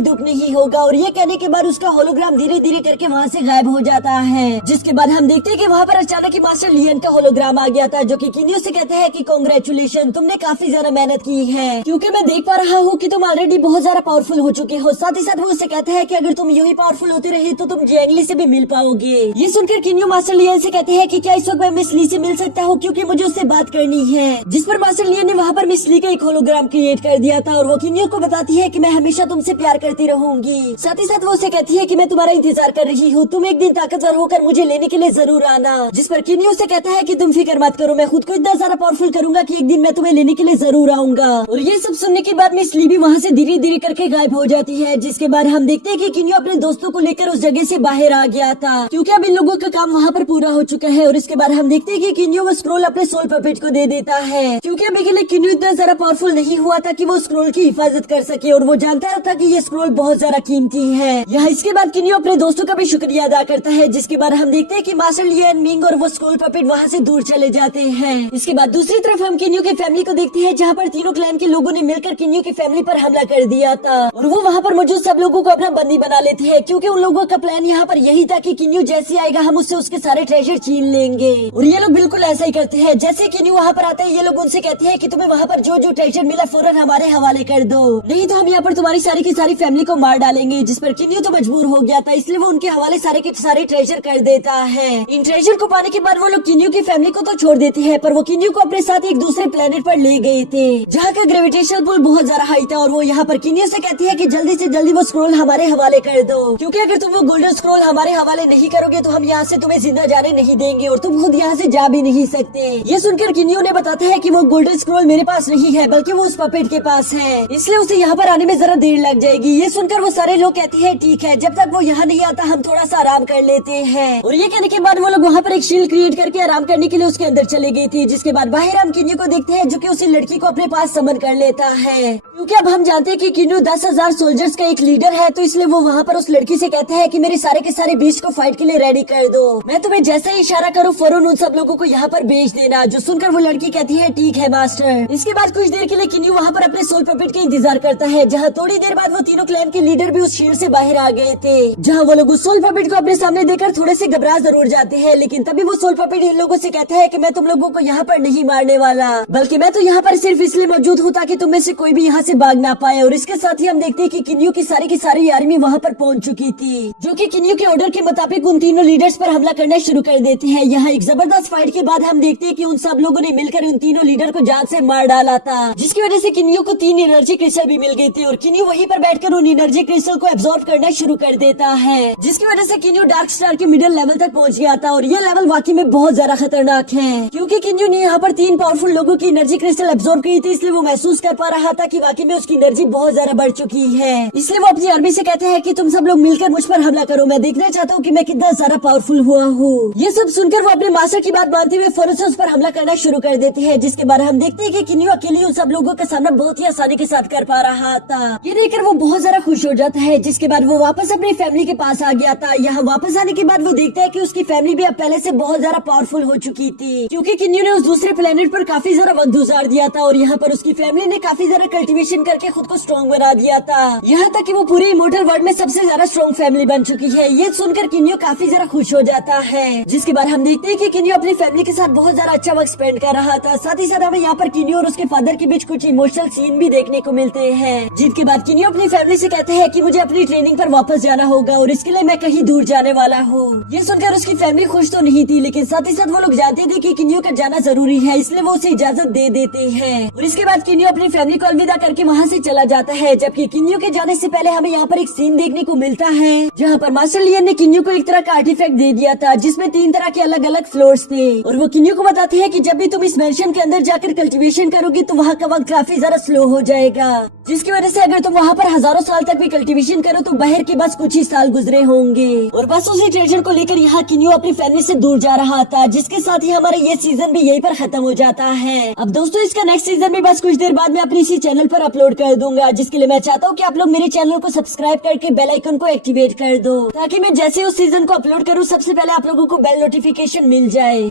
दुख नहीं होगा। और ये कहने के बाद उसका होलोग्राम धीरे धीरे करके वहाँ से गायब हो जाता है, जिसके बाद हम देखते हैं कि वहाँ पर अचानक ही मास्टर लियन का होलोग्राम आ गया था, जो कि किन्यू से कहता है कि कांग्रेचुलेशन, तुमने काफी ज्यादा मेहनत की है, क्योंकि मैं देख पा रहा हूँ कि तुम ऑलरेडी बहुत ज्यादा पावरफुल हो चुके हो। साथ ही साथ वो उससे कहता है कि अगर तुम यूं ही पावरफुल होते रहे तो तुम जेंगली से भी मिल पाओगे। ये सुनकर किन्यू मास्टर लियन से कहते हैं कि क्या इस वक्त मैं मिस ली से मिल सकता हूँ, क्योंकि मुझे उससे बात करनी है। जिस पर मास्टर लियन ने वहाँ पर मिस ली का एक होलोग्राम क्रिएट कर दिया था, और वो किन्यू को बताती है कि मैं हमेशा तुमसे प्यार करती रहूंगी। साथ ही साथ वो उसे कहती है कि मैं तुम्हारा इंतजार कर रही हूँ, तुम एक दिन ताकतवर होकर मुझे लेने के लिए जरूर आना। जिस पर किन्यू से कहता है कि तुम फिक्र मत करो, मैं खुद को इतना ज्यादा पावरफुल करूंगा कि एक दिन मैं तुम्हें लेने के लिए जरूर आऊंगा। और ये सब सुनने के बाद मिस ली भी वहाँ से धीरे धीरे करके गायब हो जाती है, जिसके बाद हम देखते हैं कि किन्यू अपने दोस्तों को लेकर उस जगह से बाहर आ गया था, क्योंकि अब इन लोगों का काम वहाँ पर पूरा हो चुका है। और इसके बाद हम देखते हैं कि किन्यू वो स्क्रोल अपने सोल पपेट को दे देता है, क्योंकि अभी के लिए किन्यू इतना ज्यादा पावरफुल नहीं हुआ था कि वो स्क्रोल की हिफाजत कर सके, और वो जानता था कि ये स्क्रोल बहुत ज्यादा कीमती है। यहाँ इसके बाद किन्यू अपने दोस्तों का भी शुक्रिया अदा करता है, जिसके बाद हम देखते हैं कि मास्टर लियन, मिंग और वो स्क्रोल पपेट वहाँ से दूर चले जाते हैं। इसके बाद दूसरी तरफ हम किन्यू की फैमिली को देखते हैं, जहाँ पर तीनों क्लैन के लोगों ने मिलकर किन्यू की फैमिली पर हमला कर दिया था, और वो वहाँ पर मौजूद सब लोगों को अपना बंदी बना लेते हैं, क्योंकि उन लोगों का प्लान यहाँ पर यही था कि किन्यू जैसे आएगा हम उससे उसके सारे ट्रेजर छीन लेंगे। और ये लोग बिल्कुल ऐसा ही करते हैं। जैसे किन्यू वहाँ पर आते हैं, ये लोग उनसे कहते हैं कि तुम्हें वहाँ पर जो ट्रेजर मिला फौरन हमारे हवाले कर दो, नहीं तो हम यहाँ पर तुम्हारी सारी की सारी फैमिली को मार डालेंगे। जिस पर किन्यू तो मजबूर हो गया था, इसलिए वो उनके हवाले सारे के सारे ट्रेजर कर देता है। इन ट्रेजर को पाने के बाद वो लोग किन्यू की फैमिली को तो छोड़ देते हैं, पर वो किन्यू को अपने साथ एक दूसरे प्लेनेट पर ले गए थे, जहाँ का ग्रेविटेशनल पुल बहुत ज्यादा हाई था। और वो यहाँ पर किन्यू से कहती है कि जल्दी से जल्दी वो स्क्रोल हमारे हवाले कर दो, क्योंकि अगर तुम वो गोल्डन स्क्रोल हमारे हवाले नहीं करोगे तो हम यहाँ से तुम्हें जिंदा जाने नहीं देंगे, और तुम खुद यहाँ से जा भी नहीं सकते। ये सुनकर किन्यू ने बताता है कि वो गोल्डन स्क्रोल मेरे पास नहीं है, बल्कि वो उस पपेट के पास है, इसलिए उसे यहाँ पर आने में जरा देर लग जाएगी। ये सुनकर वो सारे लोग कहते हैं ठीक है, जब तक वो यहाँ नहीं आता हम थोड़ा सा आराम कर लेते हैं। और ये कहने के बाद वो लोग वहाँ पर एक शील्ड क्रिएट करके आराम करने के लिए उसके अंदर चले गए थे। जिसके बाद बाहर हम किन्यू को देखते हैं, जो कि उसी लड़की को अपने पास समन कर लेता है, क्योंकि अब हम जानते हैं कि किन्यू 10,000 सोल्जर्स का एक लीडर है, तो इसलिए वो वहाँ पर उस लड़की से कहता है कि मेरे सारे के सारे बीस्ट को फाइट के लिए रेडी कर दो, मैं तुम्हें जैसा ही इशारा करूँ फौरन उन सब लोगों को यहाँ पर भेज देना। जो सुनकर वो लड़की कहती है ठीक है मास्टर। इसके बाद कुछ देर के लिए किन्यू वहाँ पर अपने सोल पपेट के इंतजार करता है, जहाँ थोड़ी देर बाद वो तीनों क्लैन के लीडर भी उस शील्ड से बाहर आ गए थे, जहाँ वो लोग उस सोल पपेट को अपने सामने देखकर थोड़े से घबरा जरूर जाते हैं। लेकिन तभी वो सोल पपेट इन लोगों से कहता है कि मैं तुम लोगों को यहाँ पर नहीं मारने वाला, बल्कि मैं तो यहाँ पर सिर्फ इसलिए मौजूद हूँ ताकि तुम में से कोई भी यहाँ से भाग ना पाए। और इसके साथ ही हम देखते हैं कि किन्यू की सारी आर्मी वहाँ पर पहुँच चुकी थी, जो कि किन्यू के ऑर्डर के मुताबिक उन तीनों लीडर्स पर हमला करना शुरू कर देते हैं। यहाँ एक जबरदस्त फाइट के बाद हम देखते हैं कि उन सब लोगों ने मिलकर उन तीनों लीडर को जान से मार डाला था, जिसकी वजह से किन्यू को 3 एनर्जी क्रिस्टल भी मिल गए थे, और किन्यू वहीं पर बैठकर उन एनर्जी क्रिस्टल को एब्जॉर्ब करना शुरू कर देता है, जिसकी वजह से किन्यू डार्क स्टार के मिडिल लेवल तक पहुंच गया था। और ये लेवल वाकई में बहुत ज्यादा खतरनाक है, क्योंकि किन्यू ने यहाँ पर 3 पावरफुल लोगों की एनर्जी क्रिस्टल एब्जॉर्ब की थी, इसलिए वो महसूस कर पा रहा था कि वाकई में उसकी एनर्जी बहुत ज्यादा बढ़ चुकी है। इसलिए वो अपनी आर्मी से कहता है कि तुम सब लोग मिलकर मुझ पर हमला करो, मैं देखना चाहता हूँ कि मैं कितना ज्यादा पावरफुल हुआ हूँ। ये सब सुनकर वो अपने मास्टर की बात मानते हुए फौरन से उस पर हमला करना शुरू कर देते हैं, जिसके बाद हम देखते हैं कि किन्यू अकेले उन सब लोगों का सामना बहुत ही आसानी के साथ कर पा रहा था। ये देखकर वो बहुत ज्यादा खुश हो जाता है, जिसके बाद वो वापस अपनी फैमिली के पास आ गया था। यहाँ वापस आने के बाद वो देखता है कि उसकी फैमिली भी अब पहले से बहुत ज्यादा पावरफुल हो चुकी थी, क्योंकि किन्यू ने उस दूसरे प्लेनेट पर काफी ज्यादा वक्त गुजार दिया था, और यहाँ पर उसकी फैमिली ने काफी ज्यादा कल्टीवेशन करके खुद को स्ट्रॉन्ग बना दिया था, यहाँ तक कि वो पूरे इमोर्टल वर्ल्ड में सबसे ज्यादा स्ट्रॉन्ग फैमिली बन चुकी है। ये सुनकर किन्यू काफी ज्यादा खुश हो जाता है, जिसके बाद हम देखते हैं कि किन्यू अपनी फैमिली के साथ बहुत ज्यादा अच्छा वक्त स्पेंड कर रहा था। साथ ही साथ हमें यहाँ पर किन्यू और उसके फादर के बीच कुछ इमोशनल सीन भी देखने को मिलते हैं। जीत के बाद किन्यू अपनी फैमिली से कहते हैं कि मुझे अपनी ट्रेनिंग पर वापस जाना होगा और इसके लिए मैं कहीं दूर जाने वाला हूँ। ये सुनकर उसकी फैमिली खुश तो नहीं थी, लेकिन साथ ही साथ वो लोग जानते थे कि किन्यू का जाना जरूरी है, इसलिए वो उसे इजाजत दे देते हैं। और इसके बाद किन्यू अपनी फैमिली को अलविदा करके वहाँ से चला जाता है। जबकि किन्यू के जाने से पहले हमें यहाँ पर एक सीन देखने को मिलता है जहाँ पर मास्टर लियन ने किन्यू को एक तरह का आर्टिफैक्ट दे दिया था, जिसमें 3 तरह के अलग अलग फ्लोर्स थे। और वो किन्यू को बताते हैं कि जब भी तुम इस मेंशन के अंदर जाकर कल्टीवेशन करोगी तो वहाँ का वक्त काफी ज्यादा स्लो हो जाएगा, जिसकी वजह से अगर तुम वहाँ पर हजारों साल तक भी कल्टीवेशन करो तो बाहर के बस कुछ ही साल गुजरे होंगे। और बस उसी ट्रेजर को लेकर यहाँ किन्यू अपनी फैमिली से दूर जा रहा था, जिसके साथ ही हमारा ये सीजन भी यहीं पर खत्म हो जाता है। अब दोस्तों इसका नेक्स्ट सीजन भी बस कुछ देर बाद मैं अपने इसी चैनल पर अपलोड कर दूंगा, जिसके लिए मैं चाहता हूँ कि आप लोग मेरे चैनल को सब्सक्राइब करके बेल आइकन को एक्टिवेट कर दो, ताकि मैं जैसे उस सीजन को अपलोड करूँ सबसे पहले आप लोगों को बेल नोटिफिकेशन मिल जाए।